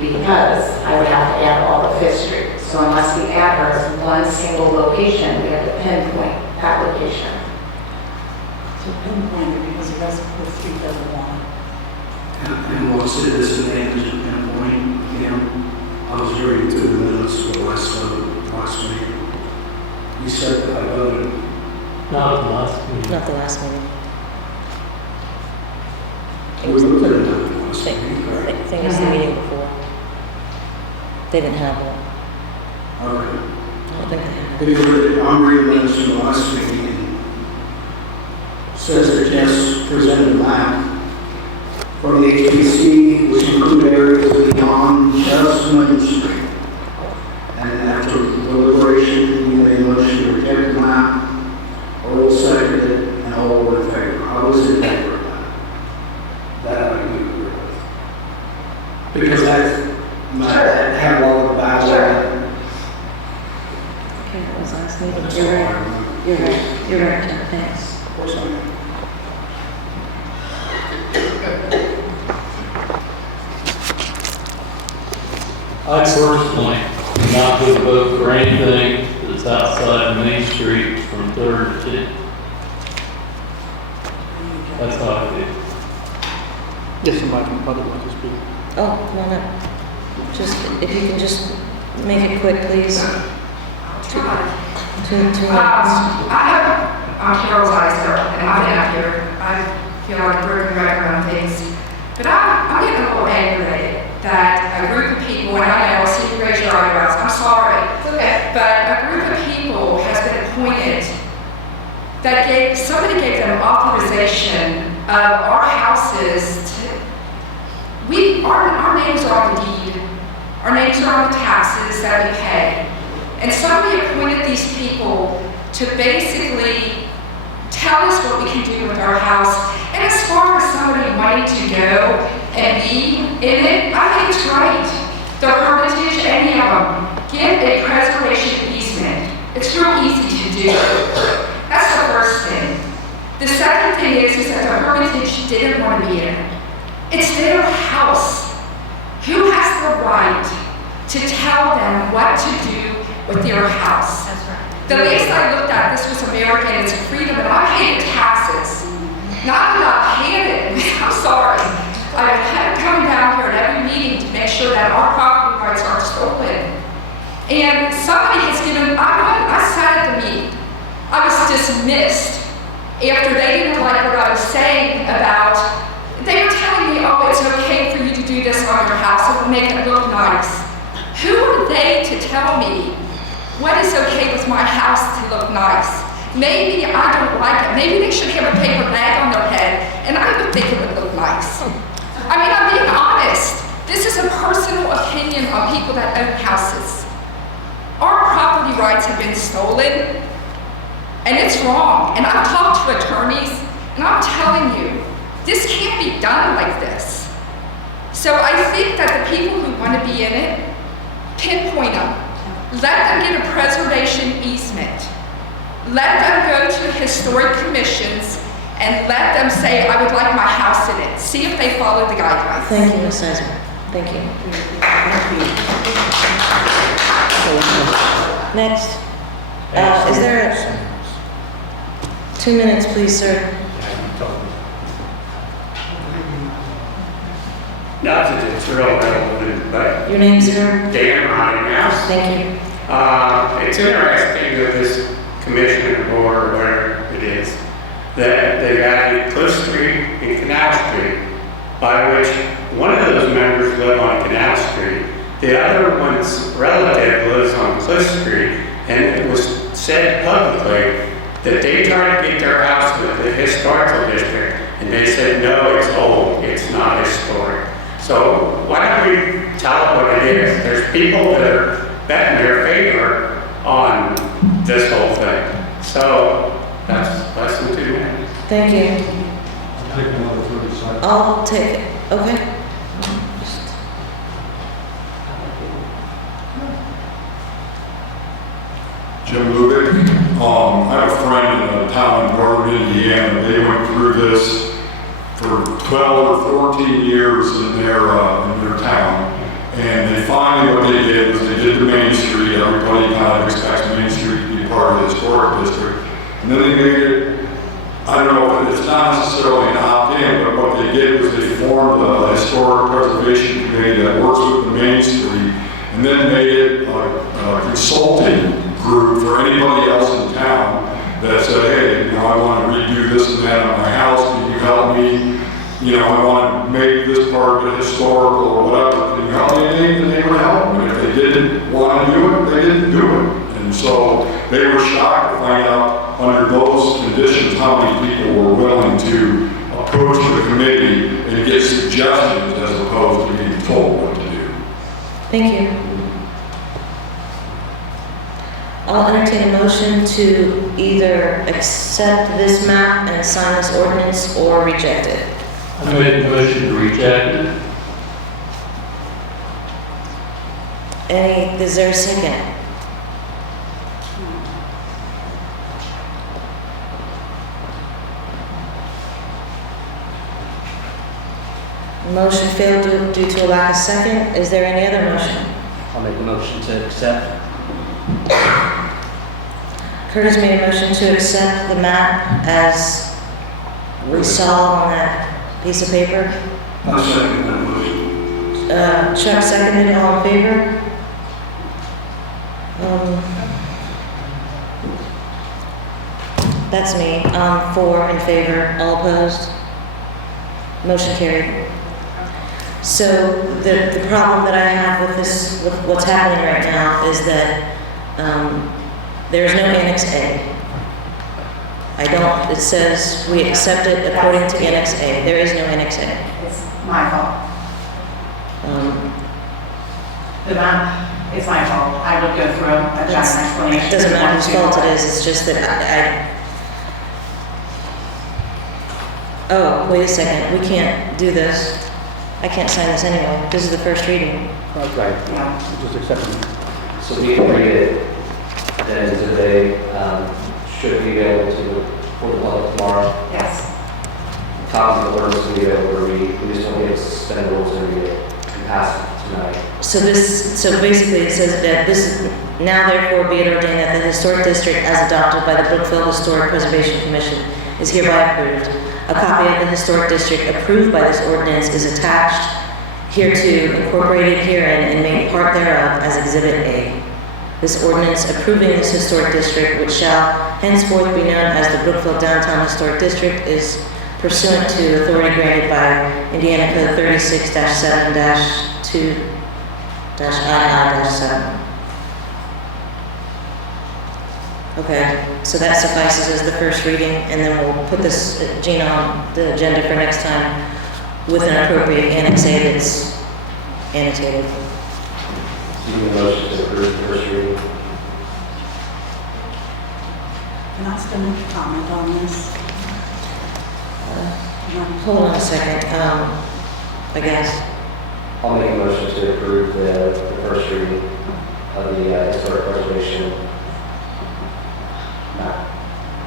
because I would have to add all of Fifth Street. So unless we add her as one single location, we have to pinpoint that location. So pinpoint it because the rest of the street doesn't want it. And what's the disadvantage of pinpointing him? I was reading through the minutes of the last meeting. You said that I voted. Not the last meeting. Not the last meeting. We voted at the last I meeting, correct? think it was the meeting before. They didn't have one. Okay. I don't think they had. Because I'm reading minutes from the last meeting, and it says that Jess presented a map from the HPC, which include areas beyond just Main Street. And after deliberation, we made a motion to reject the map. All seconded it, and all were in favor. I was in favor of that. That I do agree with. Because that might have a lot of value. Okay, that was last meeting. You're right. You're right. You're right, Tim. Thanks. Of course I am. I personally am not going to vote for anything that's outside of Main Street from 3rd to 10th. That's how I feel. Get somebody from the public wants to speak. Oh, come on up. Just, if you can just make it quick, please. 2 minutes. I'm Carol Weiser, and I've been out here. I feel like a broken record on things. But I'm getting a little aggravated that a group of people, and I know, I see you raise your eyebrows, I'm sorry. Okay. But a group of people has been appointed that somebody gave them authorization of our houses to, our names are on the deed, our names are on the taxes that we pay. And somebody appointed these people to basically tell us what we can do with our house. And as far as somebody wanting to go and be in it, I think it's right. The Hermitage, any of them, get a preservation easement. It's real easy to do. That's the first thing. The second thing is that the Hermitage didn't want to be in it. It's their house. Who has the right to tell them what to do with their house? That's right. The least I looked at, this was American, it's freedom, and I hated taxes. Not that I hated it, I'm sorry. I've had come down here at every meeting to make sure that our property rights aren't stolen. And somebody has given, I sat at the meeting. I was dismissed after they didn't like what I was saying about, they were telling me, oh, it's okay for you to do this on your house, it will make it look nice. Who are they to tell me what is okay with my house to look nice? Maybe I don't like it. Maybe they should have a paper bag on their head, and I would think it would look nice. I mean, I'm being honest. This is a personal opinion on people that own houses. Our property rights have been stolen, and it's wrong. And I've talked to attorneys, and I'm telling you, this can't be done like this. So I think that the people who want to be in it, pinpoint them. Let them get a preservation easement. Let them go to historic commissions and let them say, I would like my house in it. See if they follow the guidelines. Thank you, Ms. Eisner. Thank you. Next. Is there 2 minutes, please, sir? Not that it's real relevant, but Your name, sir? Dan Rottinghouse. Thank you. It's interesting with this commission or board or whatever it is, that they've added Cliff Street and Canal Street, by which one of those members live on Canal Street, the other one's relative lives on Cliff Street, and it was said publicly that they tried to get their house with the historical district, and they said, no, it's old, it's not historic. So why don't we tell it what it is? There's people that are betting their favor on this whole thing. So that's less than 2 minutes. Thank you. I'll take another 30 seconds. I'll take it. Okay. Jim Lubick. I have a friend in a town in northern Indiana. They went through this for 12 or 14 years in their town. And they finally, what they did was they did the Main Street. Everybody kind of expects Main Street to be part of the historic district. And then they made it, I don't know if it's not necessarily an opt-in, but what they did was they formed a historic preservation committee that works with the Main Street, and then made it a consulting group for anybody else in town that said, hey, you know, I want to redo this and that on my house. Can you help me? You know, I want to make this part of it historical or whatever. Can you help me? And they would help them. And if they didn't want to do it, they didn't do it. And so they were shocked to find out under those conditions how many people were willing to approach the committee and get suggestions as opposed to being told what to do. Thank you. I'll entertain a motion to either accept this map and sign this ordinance or reject it. I made a motion to reject it. Is there a second? Motion failed due to a lack of second. Is there any other motion? I'll make a motion to accept. Curtis made a motion to accept the map as we saw on that piece of paper. I second that motion. Chuck seconded, all in favor? That's me. 4 in favor, all opposed? Motion carried. So the problem that I have with this, with what's happening right now is that there is no Annex A. It says we accept it according to Annex A. There is no Annex A. It's my fault. The map, it's my fault. I would go through a giant explanation. It doesn't matter whose fault it is, it's just that oh, wait a second, we can't do this. I can't sign this anyway. This is the first reading. That's right. Yeah. Just accept it. So we can read it, and today, should be available for the public tomorrow. Yes. Copies of the ordinance will be available to read. We just don't get to suspend the rules and read it and pass it tonight. So basically it says that this, now therefore be it ordained that the historic district as adopted by the Brookville Historic Preservation Commission is hereby approved. A copy of the historic district approved by this ordinance is attached hereto, incorporated herein, and made part thereof as Exhibit A. This ordinance approving this historic district, which shall henceforth be known as the Brookville Downtown Historic District, is pursuant to authority granted by Indiana Code 36-7-2-II-7. Okay, so that suffices as the first reading, and then we'll put this, Gina, on the agenda for next time with an appropriate Annex A that's annotated. Do you need a motion to approve the first reading? Can I still make a comment on this? Hold on a second, I guess. I'll make a motion to approve the first reading of the historic preservation map.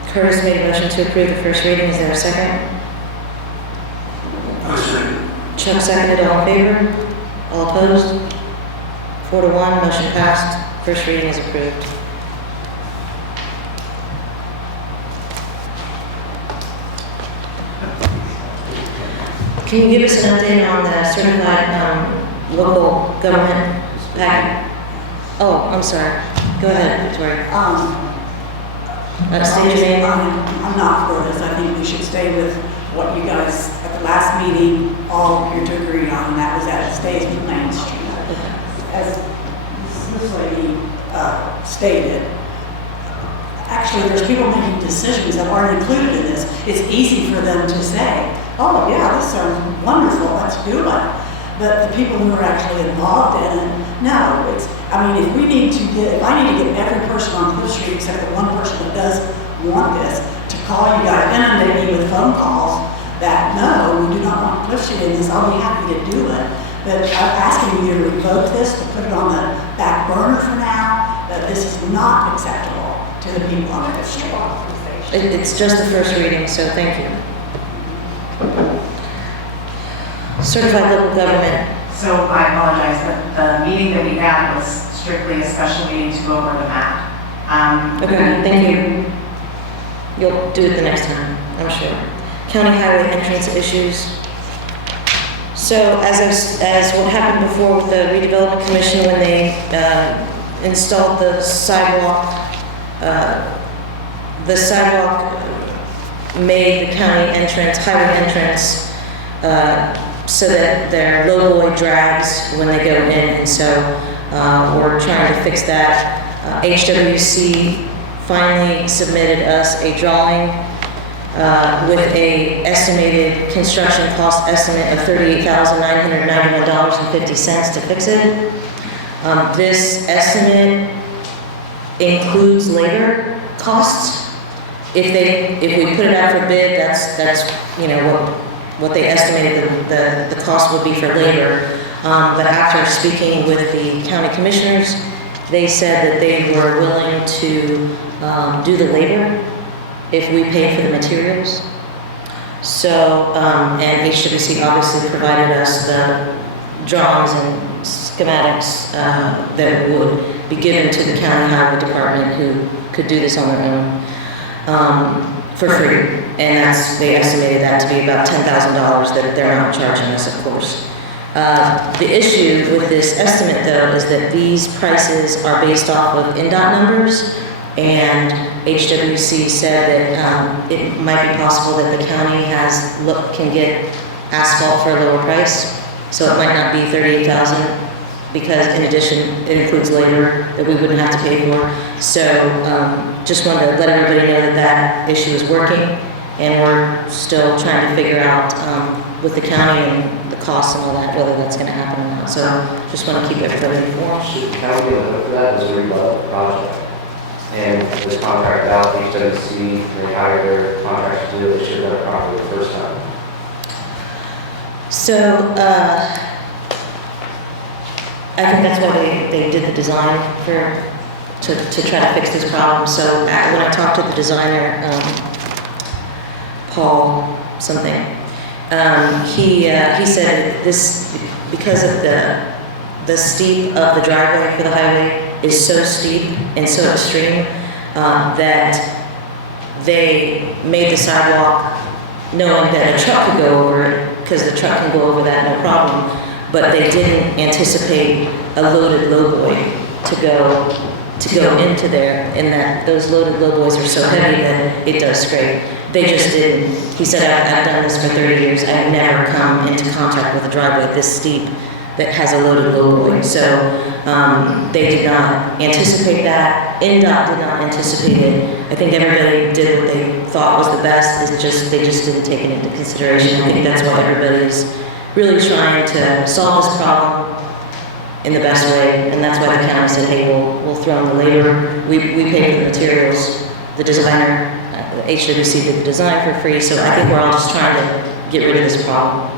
Curtis made a motion to approve the first reading. Is there a second? I second. Chuck seconded. All in favor? All opposed? 4-1, motion passed. First reading is approved. Can you give us an update on the certified local government packet? Oh, I'm sorry. Go ahead, Victoria. State your name. I'm not for this. I think we should stay with what you guys at the last meeting all appeared to agree on, and that was that it stays with Main Street. As this lady stated, actually there's people making decisions that aren't included in this. It's easy for them to say, oh yeah, this sounds wonderful, let's do it. But the people who are actually involved in it, no, if I need to get every person on Cliff Street except the one person that does want this to call you guys, inundate me with phone calls that no, we do not want Cliff Street in this, I'll be happy to do it. But I'm asking you to revoke this, to put it on the back burner for now, that this is not acceptable to the people on Cliff Street. It's just the first reading, so thank you. Certified local government. So I apologize, but the meeting that we had was strictly a special meeting to go over the map. Okay, thank you. You'll do it the next time, I'm sure. County highway entrance issues. So as what happened before with the redevelopment commission when they installed the sidewalk made the county entrance, highway entrance, so that they're low boy drags when they go in, and so we're trying to fix that. HWC finally submitted us a drawing with a estimated construction cost estimate of $38,991.50 to fix it. This estimate includes labor costs. If we put it out for bid, that's, you know, what they estimated the cost would be for labor. But after speaking with the county commissioners, they said that they were willing to do the labor if we paid for the materials. So, and HWC obviously provided us the drawings and schematics that would be given to the county highway department, who could do this on their own for free. And they estimated that to be about $10,000 that they're not charging us, of course. The issue with this estimate, though, is that these prices are based off of NDOT numbers, and HWC said that it might be possible that the county can get asphalt for a lower price, so it might not be $38,000, because in addition, it includes labor that we wouldn't have to pay for. So just wanted to let everybody know that that issue is working, and we're still trying to figure out with the county and the costs and all that, whether that's going to happen or not. So just want to keep everybody informed. Should the county be on the hook for that as a rebid project? And this contract out, HWC, they hired their contractor to do it, they should have done it properly the first time. So I think that's why they did the design to try to fix this problem. So when I talked to the designer, Paul something, he said this, because of the steep of the driveway for the highway is so steep and so extreme, that they made the sidewalk knowing that a truck could go over it, because the truck can go over that no problem, but they didn't anticipate a loaded lowboy to go into there, and that those loaded lowboys are so heavy that it does scrape. They just didn't. He said, I've done this for 30 years. I've never come into contact with a driveway this steep that has a loaded lowboy. So they did not anticipate that. NDOT did not anticipate it. I think everybody did what they thought was the best. They just didn't take it into consideration. I think that's why everybody is really trying to solve this problem in the best way, and that's why the county said, hey, we'll throw in the labor. We pay for the materials. The designer, the HWC did the design for free, so I think we're all just trying to get rid of this problem.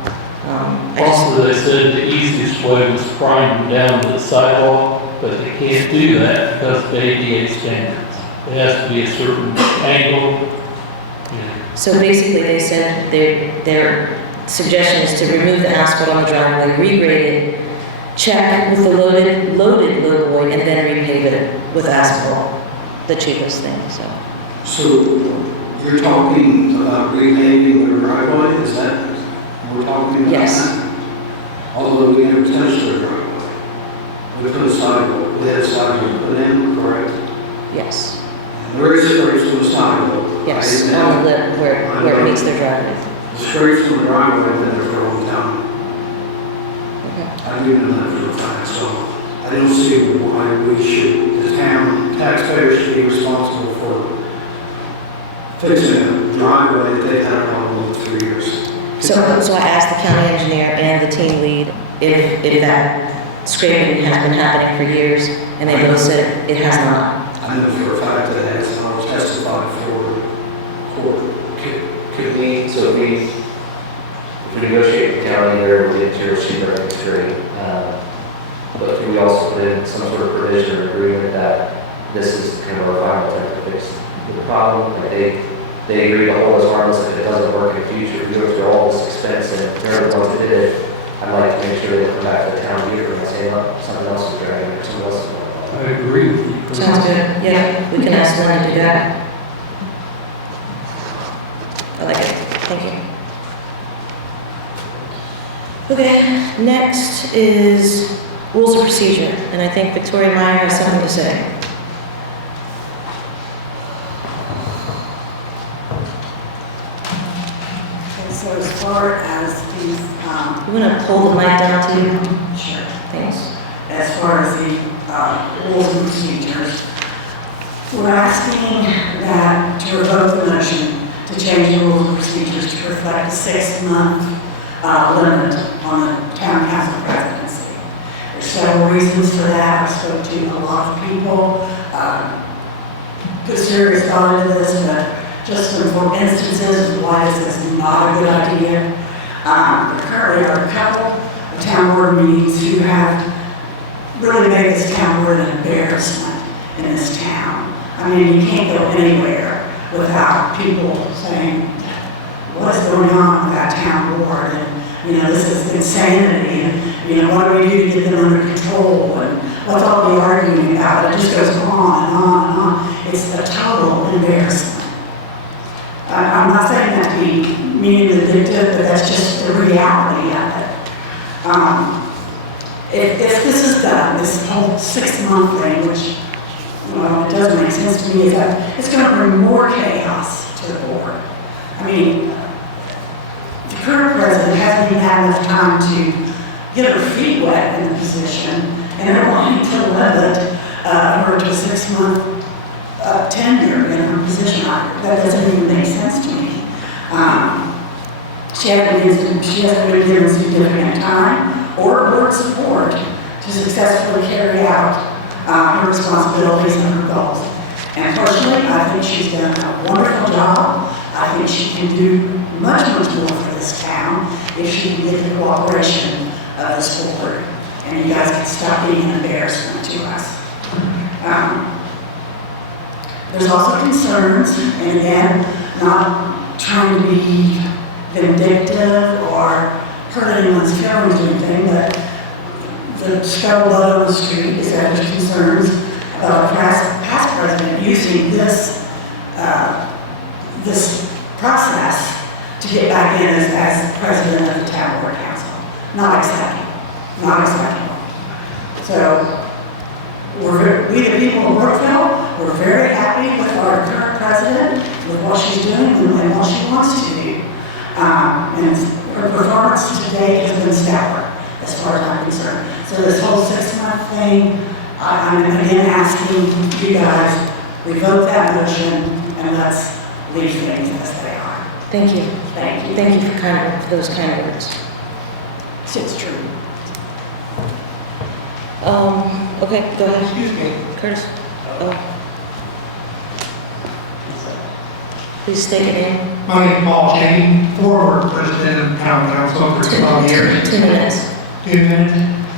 Also, they said the easiest way was prime down to the sidewalk, but they can't do that because of ADA standards. It has to be a certain angle. So basically, they said their suggestion is to remove the asphalt on the driveway, regrade it, check with the loaded lowboy, and then repave it with asphalt, the cheapest thing. So you're talking about repaving the driveway, is that what we're talking about? Yes. Although we never touched the driveway. We put a sidewalk, we had a sidewalk put in, correct? Yes. And there is scrapes from the sidewalk. Yes, right? on the lip where it meets their driveway. The scrapes from the driveway have been there for a long time. Okay. I do know that for a fact, so I don't see why the town taxpayers should be responsible for fixing a driveway that they've had a problem with for years. So I asked the county engineer and the team lead if that scraping has been happening for years, and they both said it has not. I know for a fact that it has, and I'll testify for court. Could we, so if we negotiate with the county here, we'll get to receive our history, but can we also put in some sort of provision or agreement that this is kind of our final attempt to fix the problem? Like they agree to hold us harmless if it doesn't work in the future. We go through all this expense and they're the ones that did it. I'd like to make sure they come back to the town here and say, look, something else is dragging or something else is going on. I agree with you. Sounds good. Yeah, we can ask Lynn to do that. I like it. Thank you. Okay, next is rules of procedure, and I think Victoria Meyer has something to say. Okay, so as far as these, You want to pull the mic down to you? sure. Thanks. As far as the rules and procedures, we're asking that to revoke the motion to change the rules and procedures to reflect a 6-month limit on the town council presidency. There's several reasons for that. I spoke to a lot of people. put serious thought into this, but just for instances of why this is not a good idea. There currently are a couple of town board meetings who have really made this town board an embarrassment in this town. I mean, you can't go anywhere without people saying, what's going on with that town board? And, you know, this is insanity. And, you know, what do we do to get them under control? And what's all the arguing about? It just goes on and on and on. It's a total embarrassment. I'm not saying that to be mean and addictive, but that's just the reality of it. If this is done, this whole 6-month thing, which, well, it does make sense to me, is that it's going to bring more chaos to the board. I mean, the current president hasn't even had enough time to get her feet wet in the position, and they're wanting to limit her to a 6-month tenure in her position. That doesn't even make sense to me. She hasn't been given significant time or board support to successfully carry out her responsibilities and her goals. And personally, I think she's done a wonderful job. I think she can do much, much more for this town if she can get the cooperation of this board. And you guys can stop being an embarrassment to us. There's also concerns, and again, not trying to be vindictive or hurt anyone's feelings or anything, but the scuttlebutt on the street is that there's concerns about a past president using this process to get back in as president of the town board council. Not acceptable. Not acceptable. So, we the people of Brookville, we're very happy with our current president, with what she's doing and what she wants to do. And her performance to date has been stellar, as far as I'm concerned. So this whole 6-month thing, I'm again asking you guys, revoke that motion and let's leave things as they are. Thank you. Thank you. Thank you for those kind words. It's true. Okay, go ahead. Excuse me. Curtis. Please state your name. My name is Paul Shane, former president of town council for 12 years. 2 minutes. 2 minutes?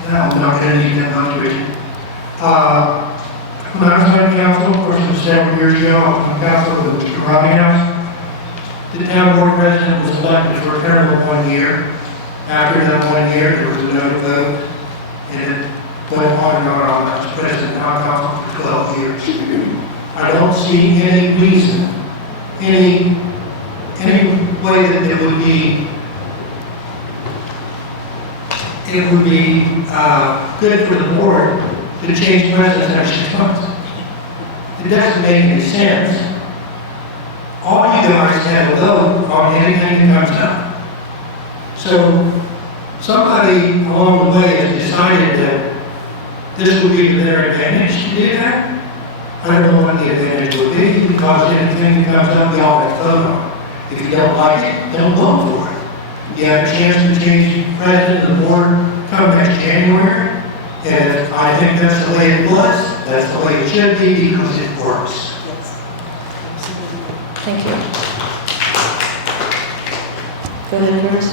No, I'm not going to need that much of it. When I was on council, of course, it was several years ago, I was on council with Mr. Robbinghouse. The town board president was elected for a term of 1 year. After that 1 year, there was another vote, and it went on and on. I was president of town council for 12 years. I don't see any reason, any way that it would be good for the board to change presidents every 6 months. It doesn't make any sense. All you guys have a vote on anything that comes up. So somebody along the way has decided that this would be to their advantage to do that. I don't know what the advantage would be, because anything that comes up, we all have to vote on. If you don't like it, don't vote for it. You have a chance to change the president of the board come next January, and I think that's the way it was. That's the way it should be, because it works. Thank you. Go ahead, Curtis.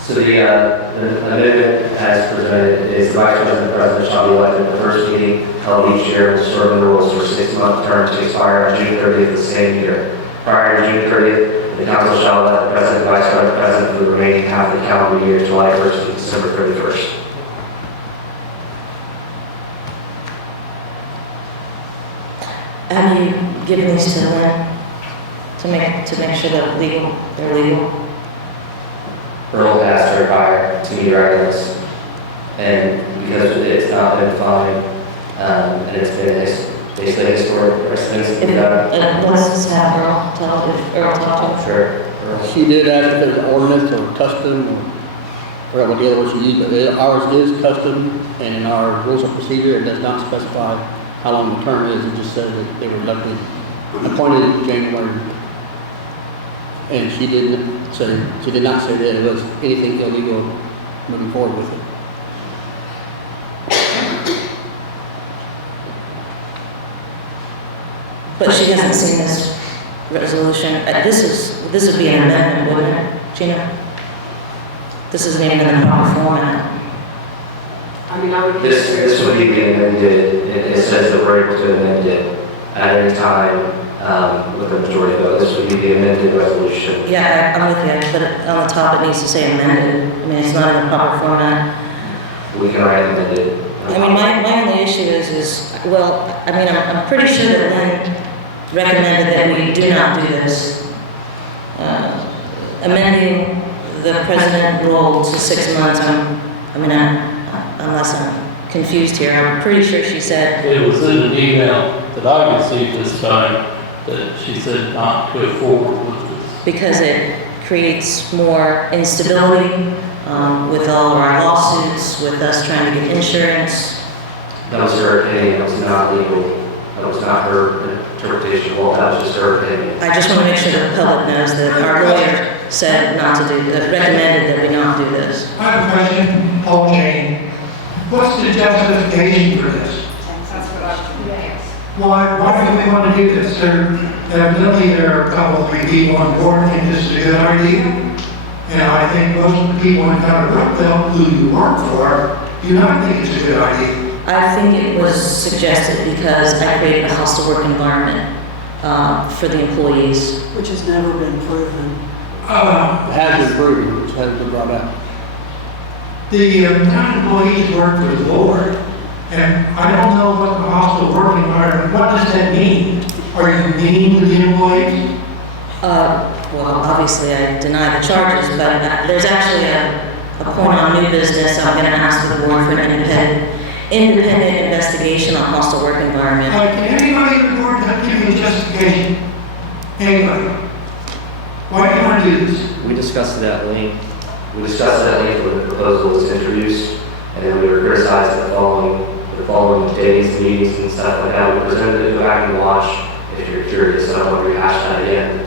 So the amendment as presented is the vice president shall be elected at the first meeting held each year and will serve the rules for a 6-month term to expire on June 30th of the same year. Prior to June 30th, the council shall elect the president and vice president for the remaining half of the calendar year, July 1st to December 31st. Have you given these to Lynn to make sure they're legal? Earl has to retire to be reckless, and because it's not been defined, and it's been basically historic precedence. Let's just have Earl talk to him. Sure. She did ask if there's an ordinance or custom, or what the other word she used, but ours is custom, and in our rules of procedure, it does not specify how long the term is. It just says that they were elected, appointed in January. And she did not say that it was anything illegal moving forward with it. But she hasn't seen this resolution. This would be an amendment, wouldn't it, Gina? This isn't even in the proper format. I mean, I would. This would be the amended, it says that we're able to amend it at any time with a majority vote. This would be the amended resolution. Yeah, I'm with you, but on the top it needs to say amended. I mean, it's not in the proper format. We can write amended. I mean, my only issue is, well, I mean, I'm pretty sure that Lynn recommended that we do not do this. Amending the president role to 6 months, unless I'm confused here, I'm pretty sure she said. It was in an email that I received this time that she said not to go forward with this. Because it creates more instability with all of our lawsuits, with us trying to get insurance. That was her opinion, that was not legal, that was not her interpretation, well, that was just her opinion. I just want to make sure that the public knows that our lawyer said not to do, that recommended that we not do this. I have a question, Paul Jane. What's the justification for this? That's what I was going to ask. Why do we want to do this? Evidently, there are a couple, 3 people on board think this is a good idea. And I think most of the people in town of Brookville who you work for do not think it's a good idea. I think it was suggested because I created a hostile work environment for the employees. Which has never been proven. It has been proven, which has been brought out. The town employees work for the board, and I don't know what the hostile work environment, what does that mean? Are you mean to the employees? Well, obviously I deny the charges, but there's actually a point on new business. I'm going to ask the board for an independent investigation on hostile work environment. Can anybody in the board give me a justification? Anybody? Why do you want to do this? We discussed it at length. We discussed it at length when the proposal was introduced, and then we were criticized the following days, meetings and stuff like that. We presented it, go back and watch if you're curious. I don't want to rehash that again.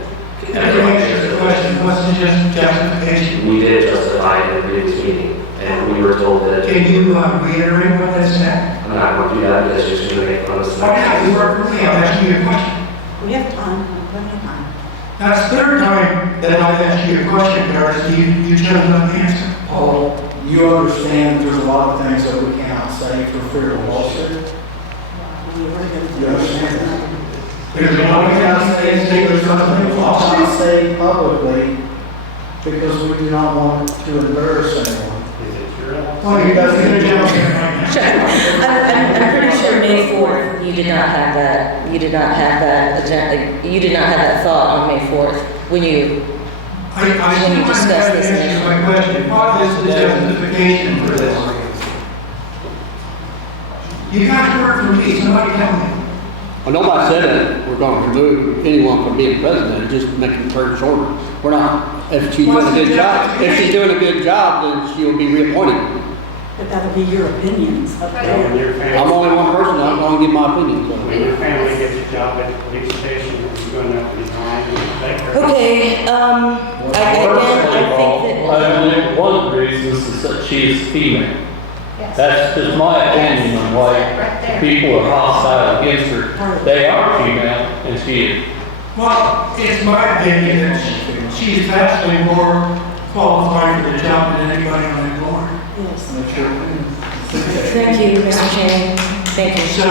Let me answer the question, what's the justification? We did justify it in the previous meeting, and we were told that. Can you reiterate what that said? I'm not going to do that because you're just going to make fun of us. Why not? You work for me, I'm asking you a question. We have time, plenty of time. That's the 3rd time that I've asked you a question, Doris, and you chose not to answer. Paul, you understand there's a lot of things that we cannot say for fear of lawsuit? You understand that? There's a lot of things there's something I lawsuit. say publicly because we do not want to embarrass anyone. Well, you guys are going to jump in right now. I'm pretty sure May 4th, you did not have that, you did not have that agenda, you did not have that thought on May 4th when you discuss this issue. My question, what is the justification for this? You guys work for me, somebody tell me. Well, nobody said that we're going to remove anyone from being president, it's just making the term shorter. We're not, if she's doing a good job, then she'll be reappointed. But that'll be your opinions. When your family, I'm only one person, I'm going to give my opinion, so. when your family gets a job at the police station, you're going to have to resign and take her. Okay, I think One of the reasons is that she is female. That's just my opinion on why people are hostile against her. They are female, and she is. Well, it's my opinion that she's vastly more qualified for the job than anybody on that board. Yes. Thank you, Mr. Cheney. Thank you. So,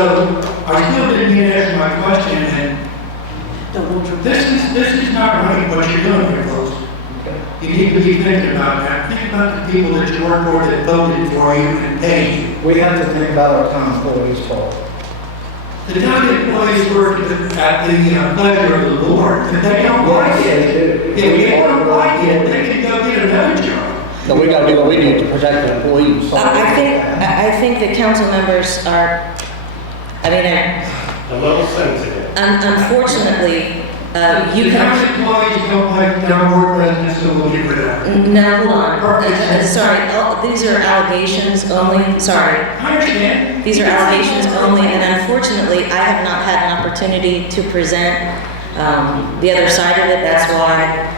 I still didn't get to answer my question, and this is not right what you're doing here, folks. You need to be thinking about that. Think about the people that you work for that voted for you and paid you. We have to think about our town employees, Paul. The town employees work at the pleasure of the board. If they don't like it, if they don't like it, they can go get another job. So we got to do what we need to protect the employees. I think that council members are, A little sensitive. unfortunately, you The town can. employees don't like the town board residents, so we'll get rid of it. No, hold on. Sorry, these are allegations only. Sorry. I understand. These are allegations only, and unfortunately, I have not had an opportunity to present the other side of it. That's why,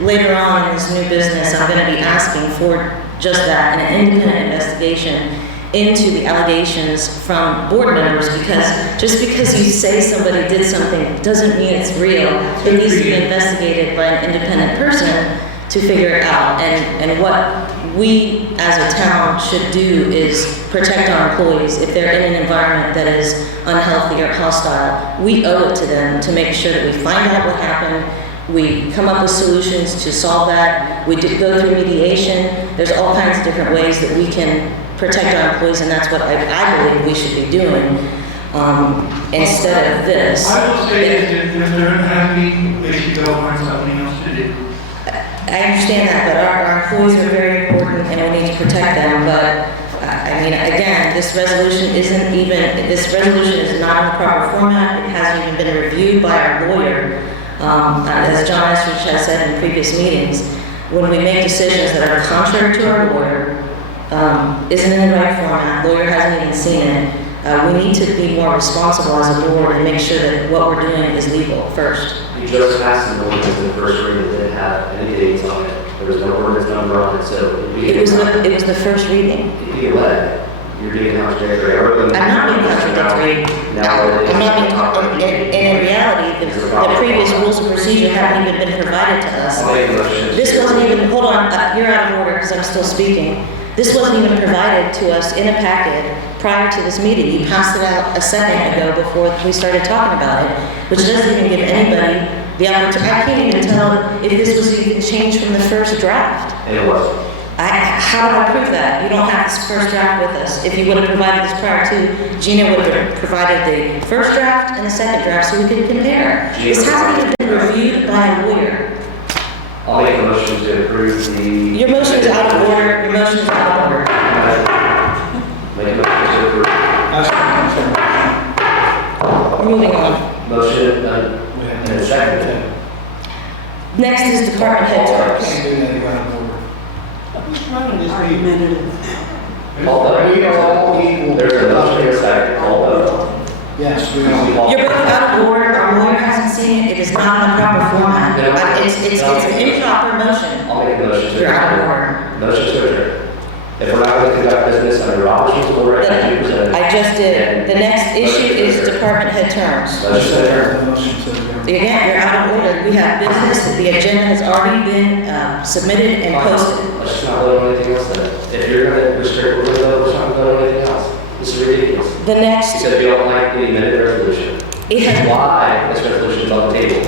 later on in this new business, I'm going to be asking for just that, an independent investigation into the allegations from board members, because just because you say somebody did something doesn't mean it's real. It needs to be investigated by an independent person to figure it out. And what we as a town should do is protect our employees. If they're in an environment that is unhealthy or hostile, we owe it to them to make sure that we find out what happened, we come up with solutions to solve that, we go through mediation. There's all kinds of different ways that we can protect our employees, and that's what I believe we should be doing, instead of this. I will say that if they're unhappy, they should go find something else to do. I understand that, but our employees are very important and we need to protect them, but I mean, again, this resolution is not in the proper format. It hasn't even been reviewed by our lawyer. As John Estridge has said in previous meetings, when we make decisions that are contrary to our lawyer, isn't in the right format, lawyer hasn't even seen it, we need to be more responsible as a board and make sure that what we're doing is legal first. You just passed an ordinance in the first reading that didn't have any dates on it. There was no ordinance number on it, so it was the first reading. It'd be what? You're being contradictory. I'm not being contradictory. I'm not being, in reality, the previous rules of procedure haven't even been provided to us. This wasn't even, hold on, you're out of order because I'm still speaking. This wasn't even provided to us in a packet prior to this meeting. You passed it out a second ago before we started talking about it, which doesn't even give anybody the opportunity. I can't even tell if this was even changed from the first draft. It was. How do I prove that? You don't have this first draft with us. If you would have provided this prior to, Gina would have provided the first draft and the second draft so we could compare. This hasn't even been reviewed by a lawyer. I'll make a motion to approve the... Your motion is out of order. Your motion is out of order. Make a motion to approve. We're moving on. Motion and a second. Next is department head terms. Call vote. We are all equal. There's a motion and a second. Call vote. Yes, we are. You're both out of order. Our lawyer hasn't seen it. It is not in the proper format. It's an improper motion. I'll make a motion to You're out of adjourn. order. Motion to adjourn. If we're not going to conduct business under Robert's rules of order, I just did. The next issue is department head terms. Motion to adjourn. Again, you're out of order. We have business. The agenda has already been submitted and posted. Let's just not vote on anything else then. If you're going to restrict, we're going to vote, let's not vote on anything else. This is ridiculous. The next, Because we don't like the amended resolution. it has, Why this resolution is on the table.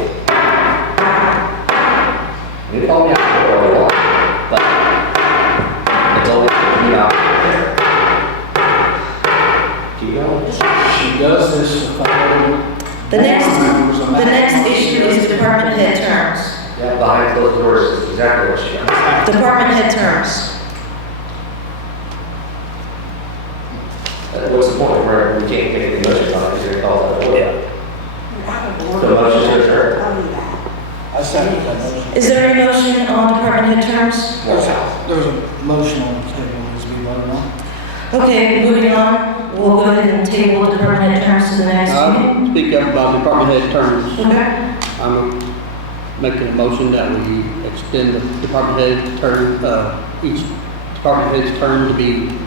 You can call me out for all you want, but it's only me out there. Keep going. She does this to follow. the next issue is department head terms. Yeah, behind closed doors is exactly what she does. Department head terms. What's the point where we can't make the motion on it because you're called out of order? The motion to adjourn. I second that motion. Is there any motion on department head terms? There's a motion on the table that needs to be voted on. Okay, moving on. We'll go ahead and table department head terms to the next meeting. Speak up about department head terms. Okay. I'm making a motion that we extend the department head term, each department head's term to be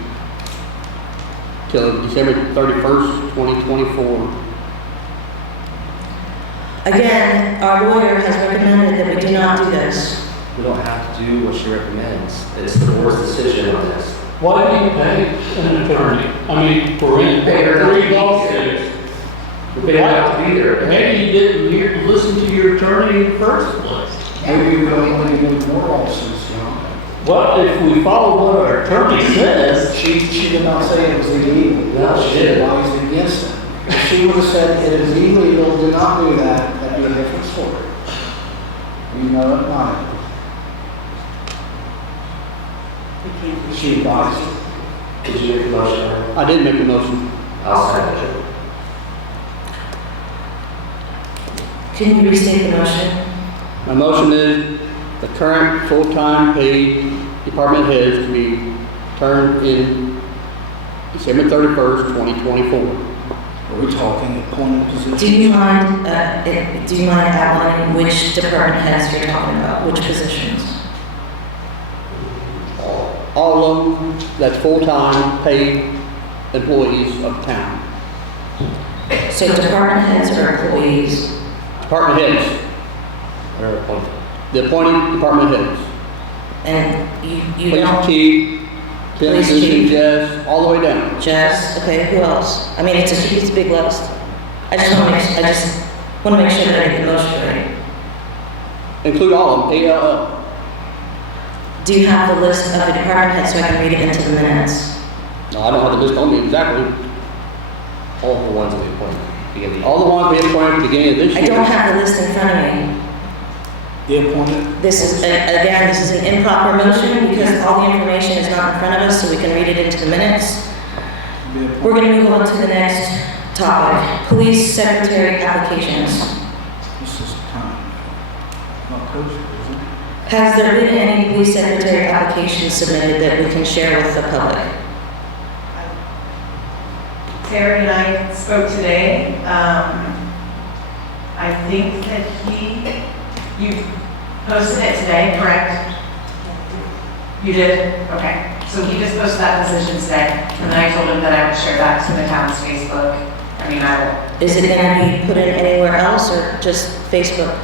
till December 31st, 2024. Again, our lawyer has recommended that we do not do this. We don't have to do what she recommends. It's the board's decision on this. Why do you pay an attorney? I mean, we're in three lawsuits. We pay them not to be there. Maybe you didn't listen to your attorney in the first place. Maybe we don't want to do more lawsuits, you know? Well, if we follow what our attorney says, She did not say it was illegal. No, she didn't. advised against it. If she would have said it is illegal, do not do that, that'd be a different story. You know it, not. She advised. Did you make the motion? I did make the motion. I'll second it. Can you restate the motion? My motion is the current full-time paid department heads to be turned in December 31st, 2024. Are we talking appointed position? Do you mind outlining which department heads you're talking about, which positions? All of them, that's full-time paid employees of town. So department heads or employees? Department heads, Or appointed. the appointed department heads. And you Police don't? chief, Tim, Police Susan, chief. Jess, all the way down. Jess, okay, who else? I mean, it's a big list. I just want to make sure that I get the motion right. Include all of them, ALL. Do you have the list of the department heads so I can read it into the minutes? No, I don't have the list on me exactly. All the ones that we appointed. Beginning. All the ones we appointed at the beginning of this I year. don't have the list in front of me. The appointed. This is, again, this is an improper motion because all the information is not in front of us, so we can read it into the minutes. We're going to move on to the next topic, police secretary applications. This is time. Not kosher, is it? Has there been any police secretary applications submitted that we can share with the public? Terry and I spoke today. I think that you posted it today, correct? You did? Okay. So he just posted that position today, and then I told him that I would share that to the town's Facebook. I mean, I will. Is it going to be put in anywhere else or just Facebook?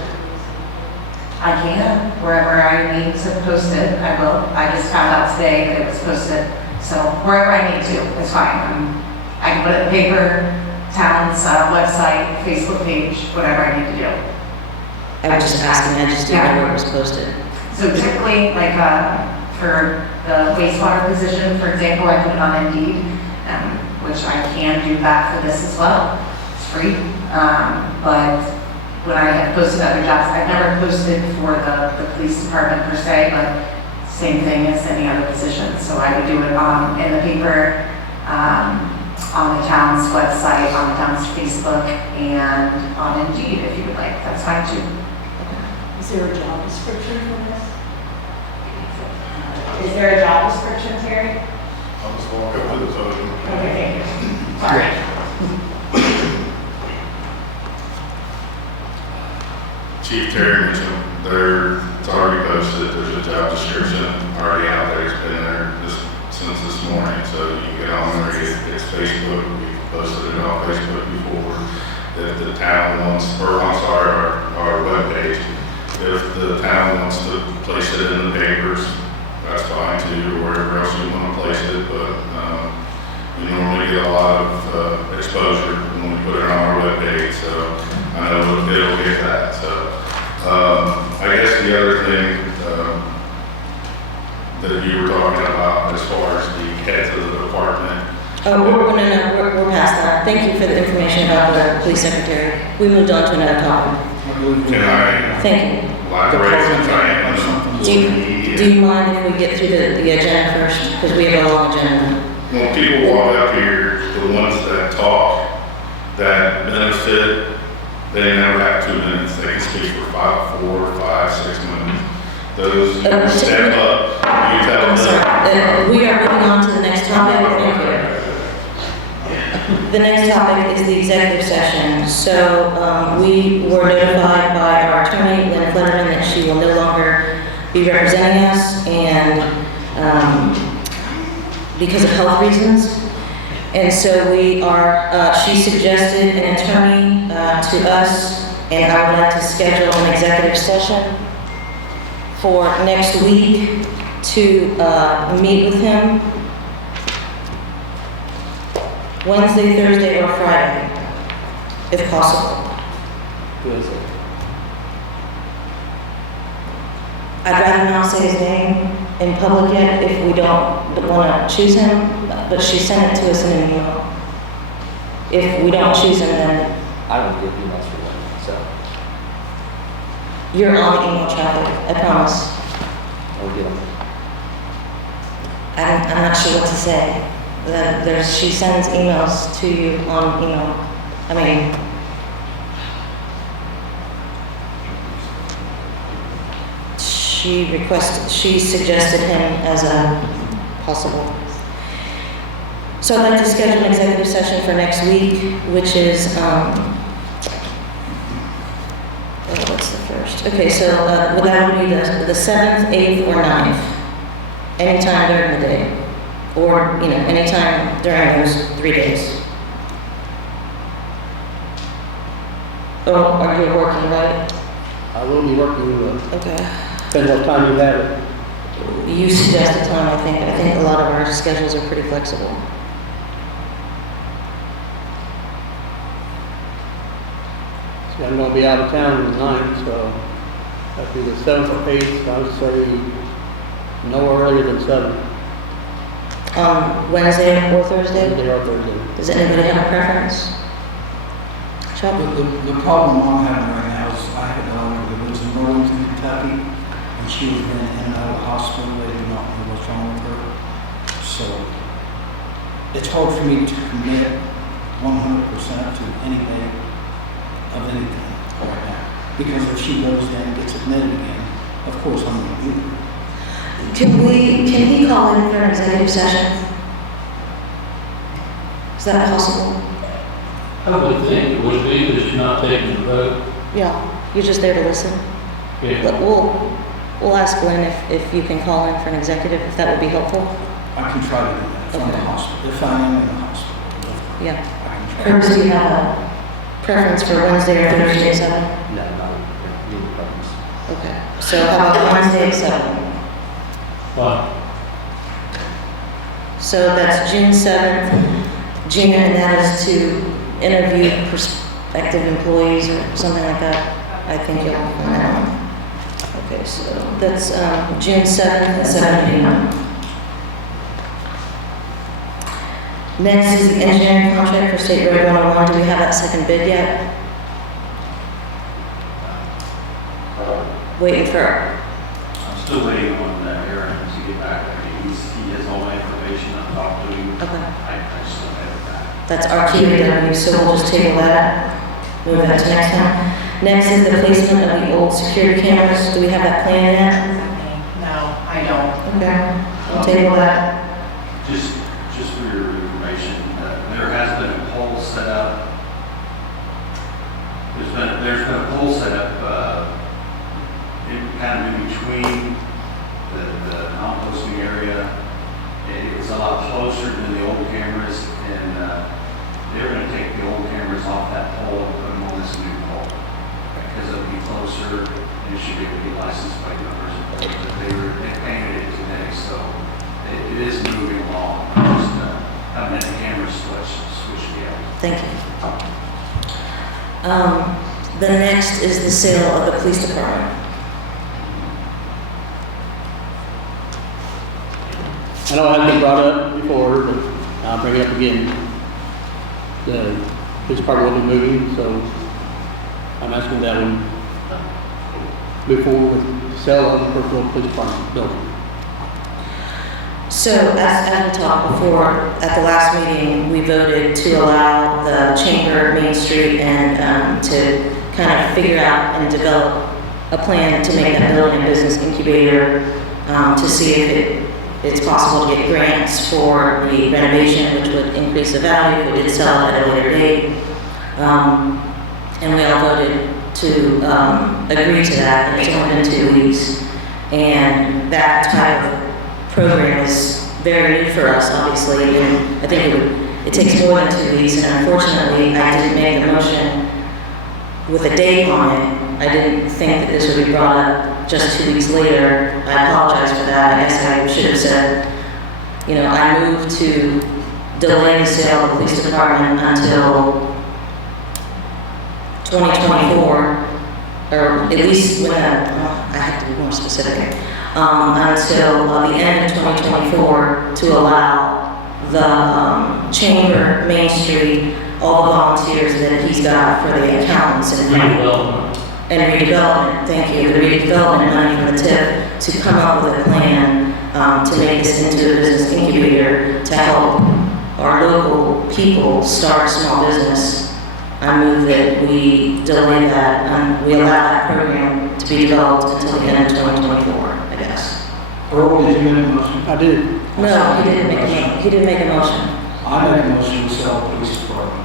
I can, wherever I need to post it, I will. I just found out today that it was posted, so wherever I need to, it's fine. I can put it in the paper, town's website, Facebook page, whatever I need to do. I was just asking, I just didn't know where it was posted. So typically, like for the wastewater position, for example, I put it on Indeed, which I can do that for this as well. It's free. But when I have posted other jobs, I've never posted for the police department per se, but same thing as any other position. So I would do it in the paper, on the town's website, on the town's Facebook, and on Indeed if you would like. That's fine too. Is there a job description for this? Is there a job description, Terry? I'll just walk up to the podium. Okay, thank you. Sorry. Chief Terry Mitchell, it's already posted, there's a job description already out there, it's been there since this morning, so you can get on there, it's Facebook, we posted it on Facebook before. If the town wants, our webpage, if the town wants to place it in the papers, that's fine too, or wherever else you want to place it, but we normally get a lot of exposure when we put it on our webpage, so I know it'll get that. So I guess the other thing that you were talking about as far as the heads of the department. Oh, we're past that. Thank you for the information about the police secretary. We moved on to another topic. Can I Thank you. elaborate since I am Do you mind if we get through the agenda first? Because we have a long agenda. When people walk up here, the ones that talk, that benefit, they never have 2 minutes. They can speak for 4, 5, 6 minutes. Those who step up, you tell I'm them. sorry. We are moving on to the next topic. Thank you. The next topic is the executive session. So we were notified by our attorney, Lynn Flutterman, that she will no longer be representing us, and because of health reasons. And so we are, she suggested an attorney to us, and I would like to schedule an executive session for next week to meet with him Wednesday, Thursday, or Friday, if possible. Who is it? I'd rather not say his name in public yet if we don't want to choose him, but she sent it to us in an email. If we don't choose him, then I don't get emails for that, so you're on the email traffic, I promise. I'll get them. I'm not sure what to say. She sends emails to you on email. I mean, she suggested him as a possible. So I'd like to schedule an executive session for next week, which is, what's the first? Okay, so that would be the 7th, 8th, or 9th, anytime during the day. or, you know, anytime during those 3 days. Oh, are you working, right? I will be working, Okay. depends what time you have it. You suggest a time, I think. I think a lot of our schedules are pretty flexible. See, I'm gonna be out of town on the 9th, so that'd be the 7th or 8th, I would say no earlier than 7. Wednesday or Thursday? Wednesday or Thursday. Does anybody have a preference? Chuck? The problem I'm having right now is I have a daughter that lives in Burlington, Kentucky, and she has been in and out of the hospital. They do not know what's wrong with her. So it's hard for me to commit 100% to any day of anything right now. Because if she goes down and gets admitted again, of course I'm going to be there. Can he call in for an executive session? Is that possible? I would think it would be that you're not taking the vote. Yeah, you're just there to listen? Yeah. But we'll ask Glenn if you can call in for an executive, if that would be helpful. I can try to do that from the hospital, if I am in the hospital. Yeah. I can try. Curtis, do you have a preference for Wednesday or Thursday at 7? No, no problems. Okay, so how about Wednesday at 7? Fine. So that's June 7th. Gina, and that is to interview prospective employees or something like that. I think you'll find out. Okay, so that's June 7th at 7 p.m. Next is the engineering contract for State Road 101. Do we have that second bid yet? Waiting for, I'm still waiting on Aaron to get back. I mean, he has all my information. I've talked to him. okay. I just don't have it back. That's RQAW, so we'll just table that. Move that to next time. Next is the placement of the old security cameras. Do we have that plan yet? No, I don't. Okay, we'll table that. Just for your information, there has been a pole set up. There's been a pole set up, kind of in between the composting area. It's a lot closer than the old cameras, and they're going to take the old cameras off that pole and put them on this new pole because it'll be closer and it should be able to be licensed by numbers and poles. But they painted it today, so it is moving along. Just having that camera switch together. Thank you. The next is the sale of the police department. I know it has been brought up before, but I'll bring it up again. The police department will be moving, so I'm asking that we move forward with the sale of the Brookville Police Department building. So as we talked before, at the last meeting, we voted to allow the Chamber, Main Street, and to kind of figure out and develop a plan to make that building a business incubator, to see if it's possible to get grants for the renovation, which would increase the value if we did sell it at a later date. And we all voted to agree to that, and it's only been 2 weeks. And that type of program is very new for us, obviously, and I think it takes more than 2 weeks, and unfortunately, I didn't make the motion with a date on it. I didn't think that this would be brought up just 2 weeks later. I apologize for that. I guess I should have said, you know, I moved to delay the sale of the police department until 2024, or at least when I have to be more specific, until the end of 2024 to allow the Chamber, Main Street, all the volunteers that he's got for the accountants and redevelopment, thank you, the redevelopment money from the TIP to come up with a plan to make this into a business incubator to help our local people start a small business. I move that we delay that and we allow that program to be developed until the end of 2024, I guess. Earl, did you make a motion? I did. No, he didn't make a motion. I make a motion to sell the police department.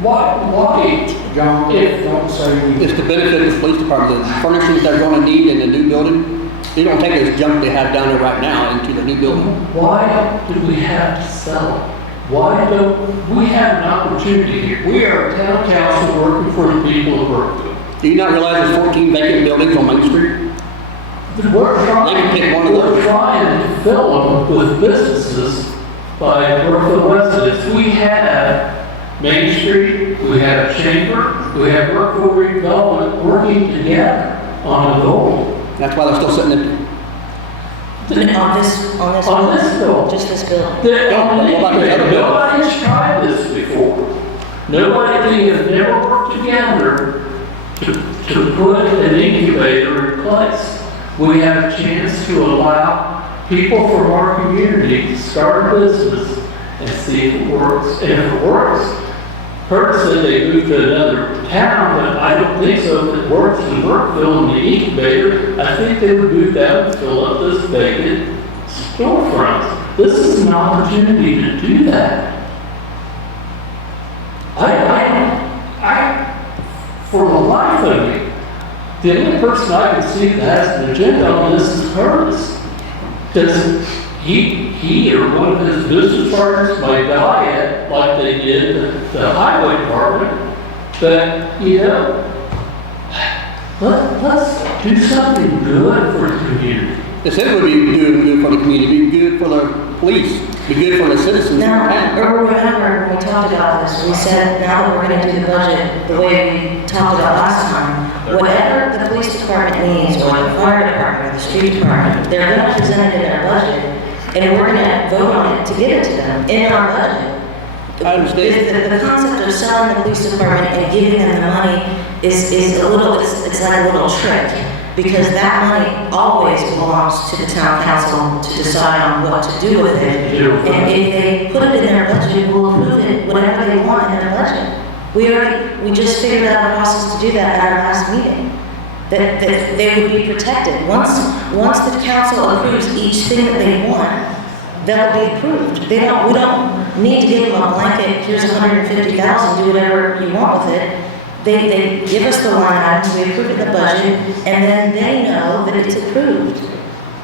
Why? John, don't say you. It's to benefit the police department, the furnishings they're going to need in the new building. they don't take this junk they have down there right now into the new building. Why do we have to sell it? Why don't, we have an opportunity here. We are a town council working for the people of Brookville. Do you not realize there's 14 vacant buildings on Main Street? We're trying, They can pick one of those. we're trying to fill them with businesses by Brookville residents. We have Main Street, we have Chamber, we have Brookville redevelopment working together on a goal. That's why they're still sitting empty. On this bill, just this bill. Nobody's tried this before. Nobody has never worked together to put an incubator in place. We have a chance to allow people from our community to start a business and see if it works. And if it works, Kurt said they moved to another town, but I don't think so. If it works in Brookville in the incubator, I think they would move down and fill up this vacant storefront. This is an opportunity to do that. For the life of me, the only person I can see that has an agenda on this is Curtis. Because he or one of his business partners might die like they did at the highway department. But, you know, let's do something good for the community. They said it would be doing good for the community, be good for the police, be good for the citizens. Now, remember when we talked about this, we said now that we're going to do the budget the way we talked about last time, whatever the police department needs, or the fire department, or the street department, they're going to present it in their budget, and we're going to vote on it to give it to them in our budget. I understand. The concept of selling the police department and giving them the money is a little, it's like a little trick. Because that money always belongs to the town council to decide on what to do with it. And if they put it in their budget, we'll approve it, whatever they want in their budget. We just figured out a process to do that at our last meeting. That they would be protected. Once the council approves each thing that they want, they'll be approved. We don't need to give them a blanket, here's $150,000, do whatever you want with it. They give us the line items, we approve it in the budget, and then they know that it's approved.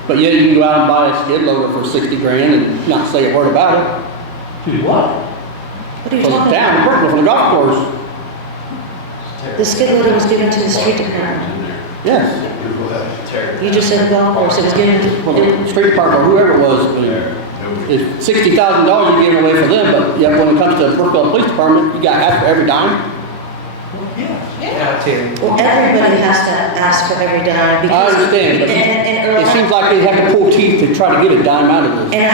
But yet you can go out and buy a skid loader for 60 grand and not say a word about it. Do what? What are you For the talking town, about? Brookville, for the golf course. The skid loader was given to the street department. Yes. You just said golf course, it was given Well, to, the street department, or whoever it was, it's $60,000 you're giving away for them, but yet when it comes to the Brookville Police Department, you got asked for every dime. well, everybody has to ask for every dime. I Because understand, but and it seems like they have to pull teeth to try to get a dime out of this. And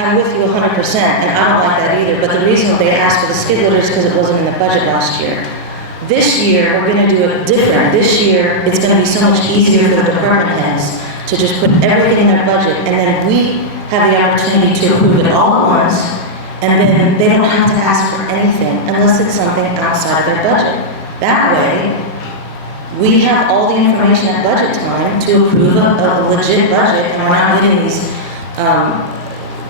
I'm with you 100%, and I don't like that either, but the reason they asked for the skid loader is because it wasn't in the budget last year. This year, we're gonna do it different. This year, it's gonna be so much easier for the department heads to just put everything in their budget, and then we have the opportunity to approve it all at once, and then they don't have to ask for anything unless it's something outside of their budget. That way, we have all the information at budget time to approve a legit budget, and we're not getting these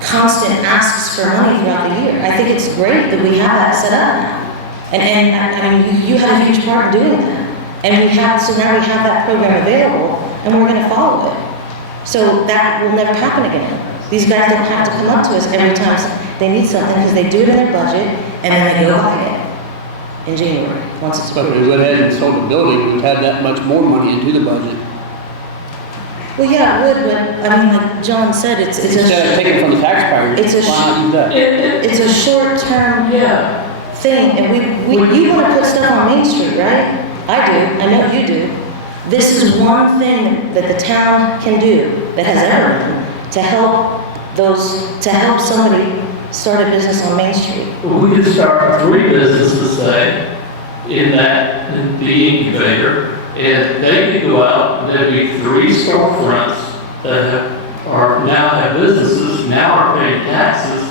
constant asks for money throughout the year. I think it's great that we have that set up now. And I mean, you have a huge part in doing that. And so now we have that program available, and we're gonna follow it. So that will never happen again. These guys don't have to come up to us every time they need something, because they do it in their budget, and then they go buy it in January, once it's But if we approved. went ahead and sold the building, we'd have that much more money into the budget. Well, yeah, it would, but, I mean, like John said, it's Instead of taking from the taxpayers, It's a why not use that? it's a short-term thing, and you wanna put stuff on Main Street, right? I do, I know you do. This is one thing that the town can do, that has ever done, to help somebody start a business on Main Street. We could start 3 businesses, say, in the incubator, and they could go out, and there'd be 3 storefronts that now have businesses, now are paying taxes.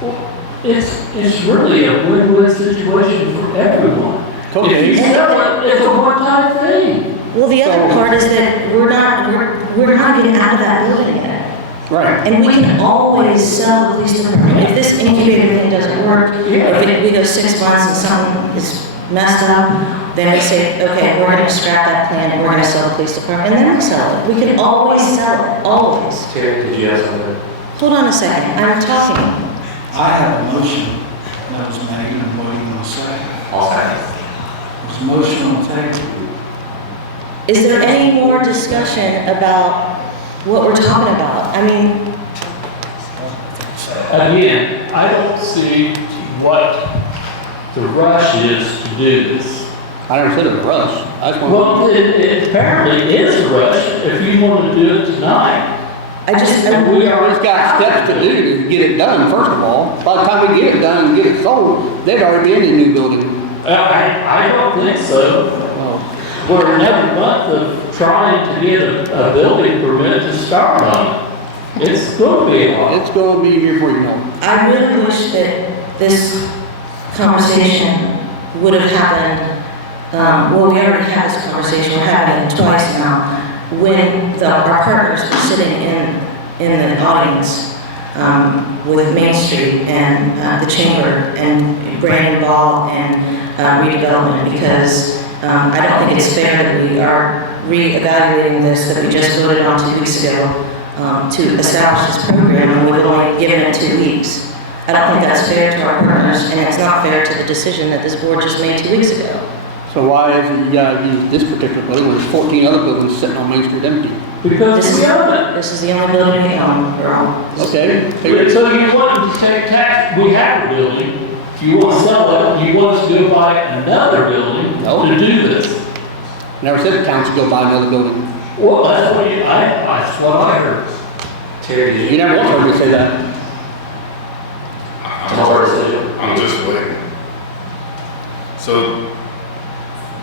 Well, it's really a win-win situation for everyone. If you sell it, it's a one-time thing. Well, the other part is that we're not getting out of that building yet. Right. And we can always sell the police department. If this incubator thing doesn't work, or if we go 6 months and something is messed up, then we say, okay, we're gonna scrap that plan, we're gonna sell the police department, and then we sell it. We can always sell it, always. Terry, did you have something? Hold on a second, I'm talking. I have a motion that was made and I'm waiting on a second. All second. There's a motion on the table. Is there any more discussion about what we're talking about? I mean, Again, I don't see what the rush is to do this. I never said it was a rush. I just want Well, it apparently is a rush if you want to do it tonight. and we already got steps to do to get it done, first of all. By the time we get it done and get it sold, they'd already be in the new building. I don't think so. Well, We're another month of trying to get a building permit to start on. It's going to be a lot. it's gonna be here before you know it. I really wish that this conversation would have happened, well, we already had this conversation, we're having it twice now, when our partners were sitting in the audience with Main Street and the Chamber and Brandon Ball and redevelopment, because I don't think it's fair that we are reevaluating this that we just voted on 2 weeks ago to establish this program, and we've only given it 2 weeks. I don't think that's fair to our partners, and it's not fair to the decision that this board just made 2 weeks ago. So why is it you gotta use this particular building when there's 14 other buildings sitting on Main Street empty? Because we own it. This is the only building we own, girl. Okay. So you want to take tax, we have a building, you want to sell it, you want us to go buy another building to do this. Never said the council go buy another building. Well, that's what I heard. Terry, You never once heard me say that. I'm just waiting. So,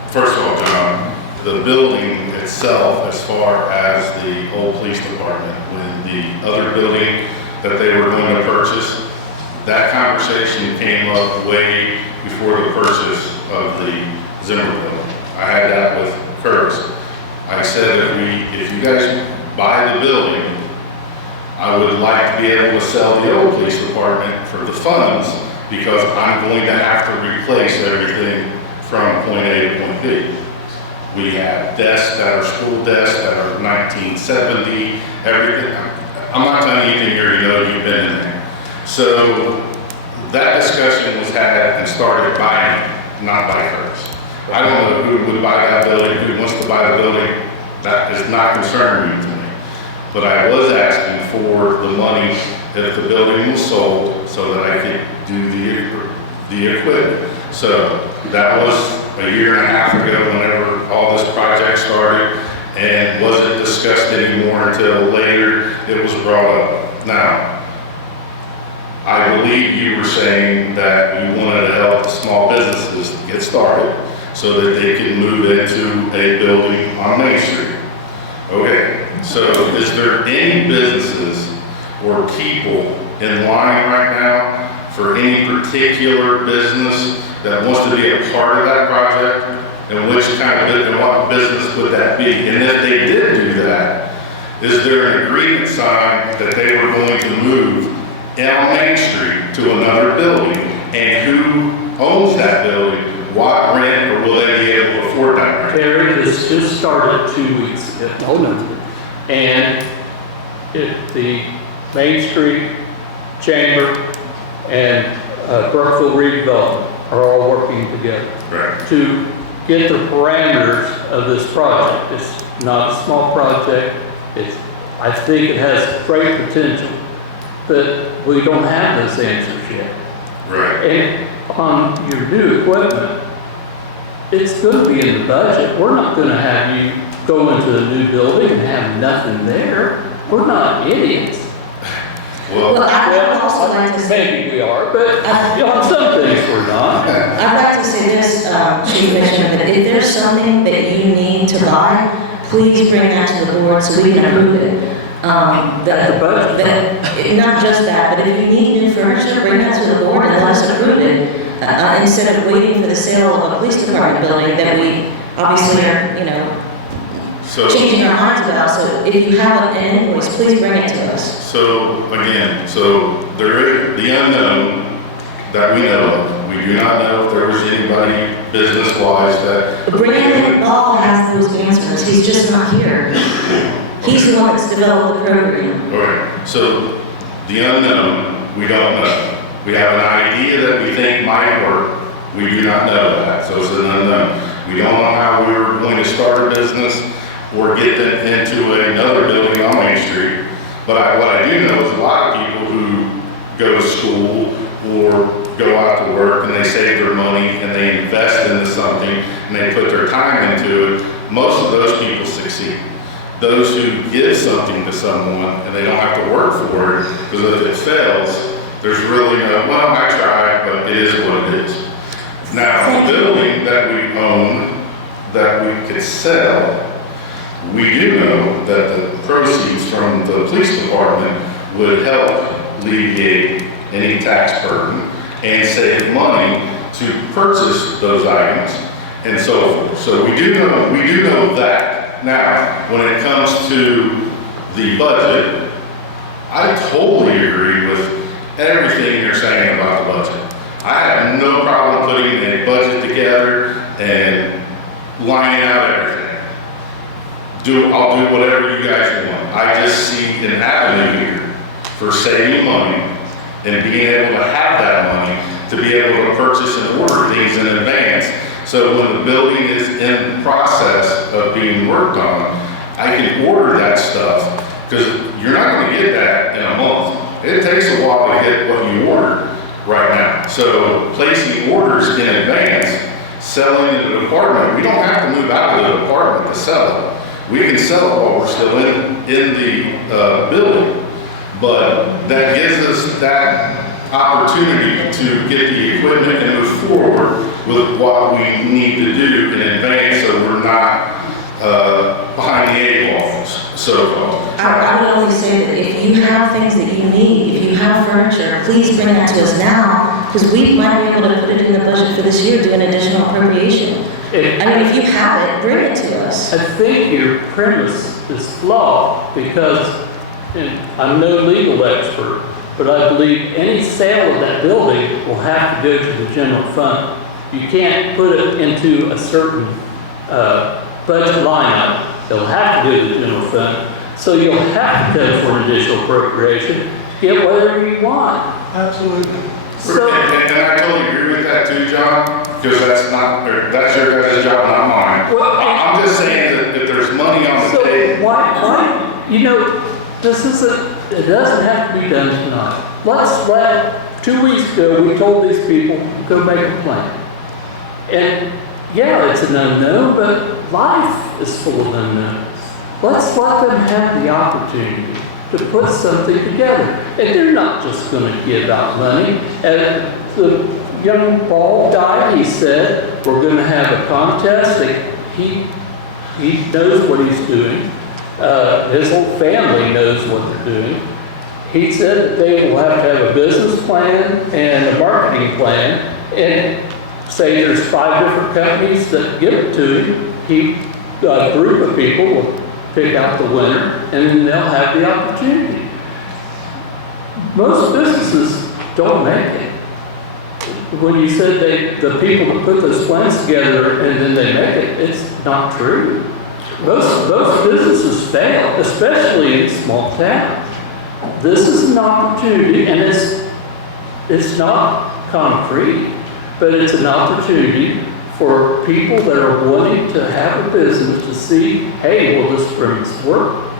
first of all, John, the building itself, as far as the old police department, when the other building that they were going to purchase, that conversation came up way before the purchase of the Zimmer building. I had that with Curtis. I said if you guys buy the building, I would like to be able to sell the old police department for the funds, because I'm going to have to replace everything from point A to point B. We have desks that are school desks that are 1970, everything. I'm not telling you anything here, you know, you've been in there. So that discussion was had and started by me, not by Curtis. I don't know who would buy that building, who wants to buy the building. That is not concerning to me. But I was asking for the money if the building was sold so that I could do the equipment. So that was a year and a half ago whenever all this project started, and wasn't discussed anymore until later it was brought up. Now, I believe you were saying that you wanted to help the small businesses get started so that they can move into a building on Main Street. Okay, so is there any businesses or people in line right now for any particular business that wants to be a part of that project? And which kind of business, and what business would that be? And if they did do that, is there an agreement signed that they were going to move on Main Street to another building? And who owns that building? What rent, or will they be able to afford that rent? Terry, this just started 2 weeks ago. Oh, no. And the Main Street Chamber and Brookville redevelopment are all working together to get the parameters of this project. It's not a small project. I think it has great potential, but we don't have those answers yet. Right. And on your new equipment, it's going to be in the budget. We're not going to have you go into a new building and have nothing there. We're not idiots. Well, I would also like to say, Maybe we are, but on some things we're not. I'd like to say this, Chief Commissioner, that if there's something that you need to buy, please bring that to the board so we can approve it. Not just that, but if you need new furniture, bring that to the board and let us approve it. Instead of waiting for the sale of a police department building that we obviously are, changing our minds about. So if you have an invoice, please bring it to us. So again, there is the unknown that we know of We do not know if there was anybody business-wise that. Brandon Ball has those answers, he's just not here. He's the one that's developed the program. Okay, so the unknown, we don't know. We have an idea that we think might work. We do not know that, so it's an unknown. We don't know how we were going to start a business or get into another building on Main Street. But what I do know is a lot of people who go to school or go out to work and they save their money and they invest into something and they put their time into it, most of those people succeed. Those who give something to someone and they don't have to work for it, because if it fails, there's really no, well, I tried, but it is what it is. Now, the building that we own, that we could sell, we do know that the proceeds from the police department would help alleviate any tax burden and save money to purchase those items and so forth. So we do know that. Now, when it comes to the budget, I totally agree with everything you're saying about the budget. I have no problem putting a budget together and lining out everything. I'll do whatever you guys want. I just see an avenue here for saving money and being able to have that money to be able to purchase and order things in advance. So when the building is in the process of being worked on, I can order that stuff, because you're not going to get that in a month. It takes a while to get what you ordered right now. So placing orders in advance, selling in the department, we don't have to move out of the department to sell it. We can sell it while we're still in the building, but that gives us that opportunity to get the equipment and move forward with what we need to do in advance, so we're not behind the eight balls. So I would only say that if you have things that you need, if you have furniture, please bring that to us now, because we might be able to put it in the budget for this year, do an additional appropriation. I mean, if you have it, bring it to us. I think your premise is flawed, because, and I'm no legal expert, but I believe any sale of that building will have to go to the general fund. You can't put it into a certain budget line item. It'll have to go to the general fund. So you'll have to go for an additional appropriation, get whatever you want. absolutely. So, And I totally agree with that too, John, because that's your guys' job, not mine. Well, I'm just saying that if there's money on the so table. why, you know, this isn't, it doesn't have to be done tonight. Let's let, 2 weeks ago, we told these people, go make a plan. And yeah, it's an unknown, but life is full of unknowns. Let's let them have the opportunity to put something together. And they're not just going to give out money. And the young Paul died, he said, we're going to have a contest. He knows what he's doing. His whole family knows what they're doing. He said that they will have to have a business plan and a marketing plan, and say there's 5 different companies that give it to him. A group of people will pick out the winner, and then they'll have the opportunity. Most businesses don't make it. When you said the people that put those plans together and then they make it, it's not true. Most businesses fail, especially in small towns. This is an opportunity, and it's not concrete, but it's an opportunity for people that are wanting to have a business to see, hey, will this premise work?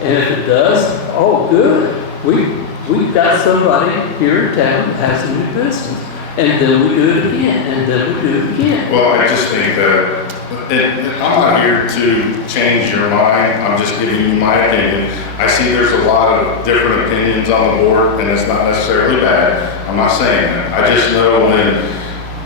And if it does, oh, good. We've got somebody here in town that has a new business. And then we do it again, and then we do it again. Well, I just think that, and I'm not here to change your mind, I'm just giving you my opinion. I see there's a lot of different opinions on the board, and it's not necessarily bad. I'm not saying that. I just know when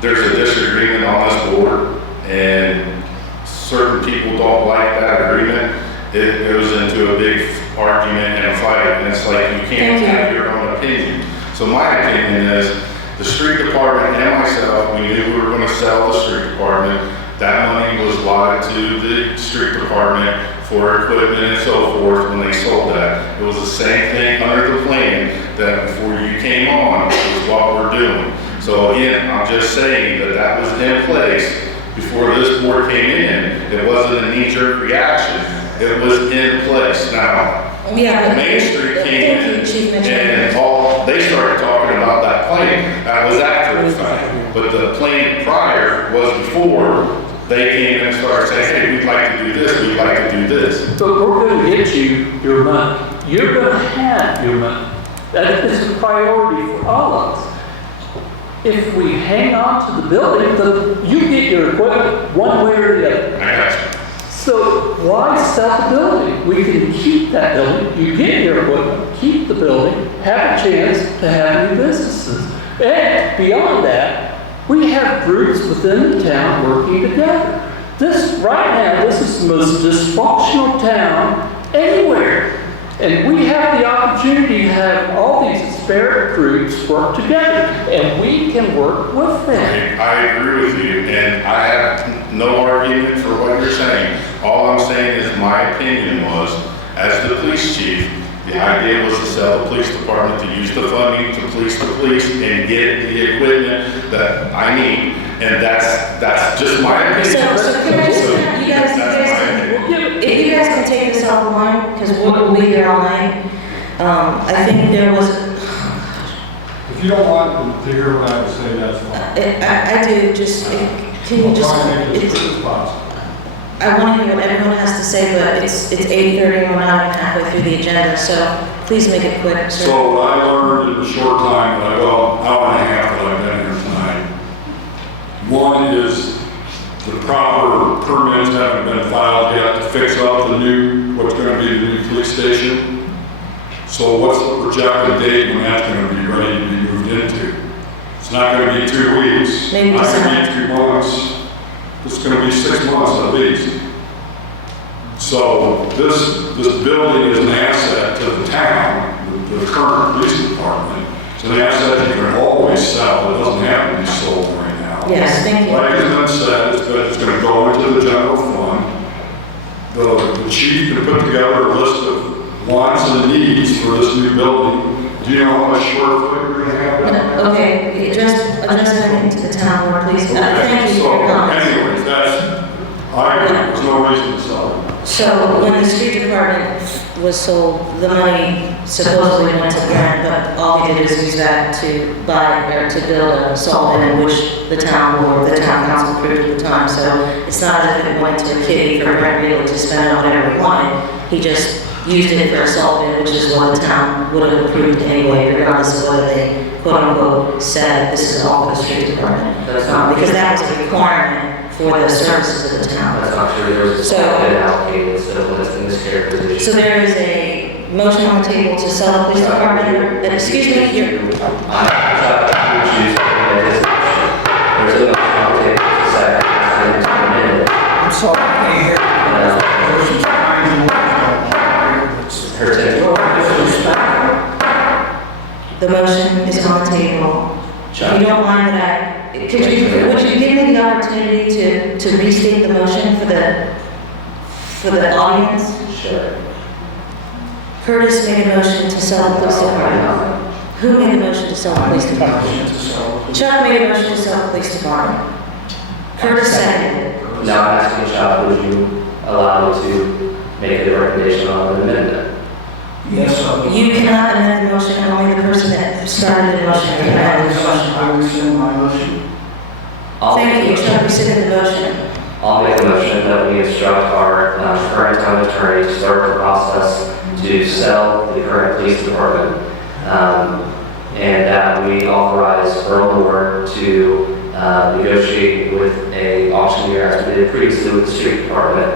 there's a disagreement on this board, and certain people don't like that agreement, it goes into a big argument and a fight, and it's like you can't have your own opinion. So my opinion is, the street department and myself, we knew we were going to sell the street department. That money was allotted to the street department for equipment and so forth when they sold that. It was the same thing under the plan that before you came on was what we're doing. So again, I'm just saying that that was in place before this board came in. It wasn't a knee-jerk reaction. It was in place. Now, Yeah, but- Main Street came Thank you, in Chief Mitchell. and they started talking about that plane. That was after the fact. But the plane prior was before they came in and started saying, hey, we'd like to do this, we'd like to do this. But we're going to get you your money. You're going to have your money. That is a priority for all of us. If we hang on to the building, then you get your equipment one way or the other. I got you. So why sell the building? We can keep that building, you get your equipment, keep the building, have a chance to have new businesses. And beyond that, we have groups within the town working together. Right now, this is the most dysfunctional town anywhere. And we have the opportunity to have all these disparate groups work together, and we can work with them. I agree with you, and I have no argument for what you're saying. All I'm saying is my opinion was, as the police chief, the idea was to sell the police department, to use the funding to police the police and get the equipment that I need. And that's just my opinion. So can I just, if you guys can take this offline, because we'll be here all night. I think there was, If you don't want to hear what I have to say, that's fine. I do, just, can you just, I'll try and make it as quick as possible. I want to hear what everyone has to say, but it's 8:30 and we're not even halfway through the agenda, so please make it quick, sir. So what I learned in the short time that hour and a half that I've been here tonight, one is the proper permits haven't been filed yet to fix up what's going to be the new police station. So what's the projected date when that's going to be ready to be moved into? It's not going to be 2 weeks. Maybe Not going December. to be 2 months. It's going to be 6 months at least. So this building is an asset to the town, the current police department. It's an asset you can always sell. It doesn't have to be sold right now. Yes, thank you. Like has been said, it's going to go into the general fund. The chief can put together a list of wants and needs for this new building. Do you know how much square foot you're going to have down there? Okay, address everything to the town board, please. Thank you for So your comments. anyways, there's no reason to sell it. So when the street department was sold, the money supposedly went to Grant, but all he did is use that to buy or to build a salt bin, which the town council approved at the time. So it's not as if it went to a kitty for Grant Real to spend it on whatever he wanted. He just used it for a salt bin, which is what the town would have approved anyway, regardless of whether they quote unquote said this is all for the street department. Because that was a requirement for the services of the town. That's not true, there was a So- small bid allocated, so it's in this characterization. So there is a motion on the table to sell the police department, excuse me, you're, There's a motion on the table to second, and it's amended. I'm sorry, I can't hear. Person's trying to Her tenant. the motion is on the table. If you don't mind that, would you give me the opportunity to restate the motion for the audience? Sure. Curtis made a motion to sell the police department. Who made the motion to sell the police department? Chuck made a motion to sell the police department. Curtis seconded. Now I'm asking Chuck, would you allow me to make a recommendation on an amendment? Yes, sir. You cannot amend the motion, only the person that started the motion can amend the motion. I rescind my motion. Thank you, Chuck, rescinded the motion. I'll make a motion that we instruct our current town attorney to start the process to sell the current police department. And that we authorize Earl Moore to negotiate with a auctioneer, as we did previously with the street department,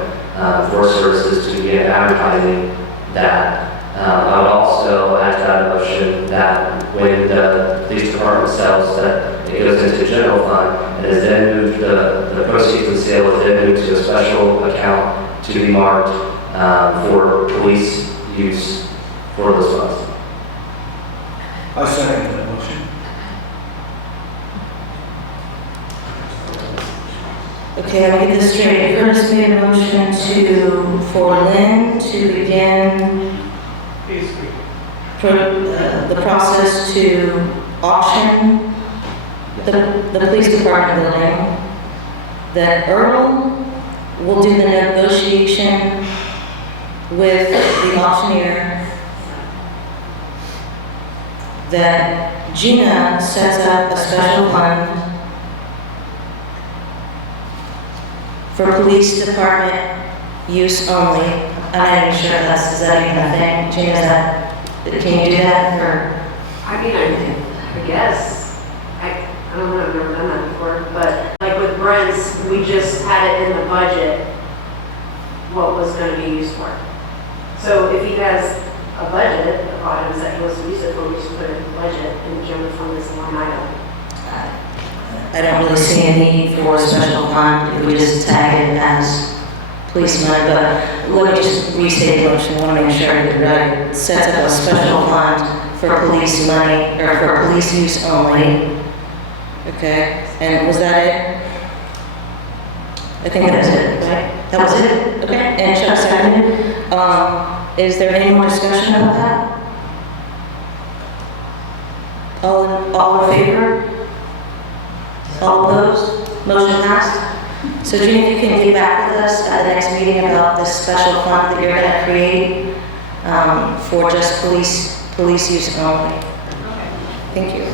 for services to begin advertising that. I would also add to that motion that when the police department sells, that it goes into the general fund and is then moved, the proceeds of the sale is then moved to a special account to be marked for police use for those funds. I second that motion. Okay, I'll get this straight. Curtis made a motion for Lynn to begin the process to auction the police department building, that Earl will do the negotiation with the auctioneer, that Gina sets up a special fund for police department use only. I'm not even sure is that even a thing? Gina, can you do that for? I mean, I guess. I don't know, I've never done that before, but like with Brent's, we just had it in the budget, what was gonna be used for. So if he has a budget of items that he wants to use it for, we should put it in the budget and generally fund this line item. I don't really see a need for a special fund if we just tag it as police money, but let me just restate the motion, I want to make sure I get it right. It sets up a special fund for police money, or for police use only. Okay, and was that it? I think that was it, right? That was it? Okay, and Chuck seconded. Is there any more discussion about that? All in favor? All opposed? Motion passed. So Jeannie, if you can get back with us at the next meeting about this special fund that you're going to create for just police use only. Thank you.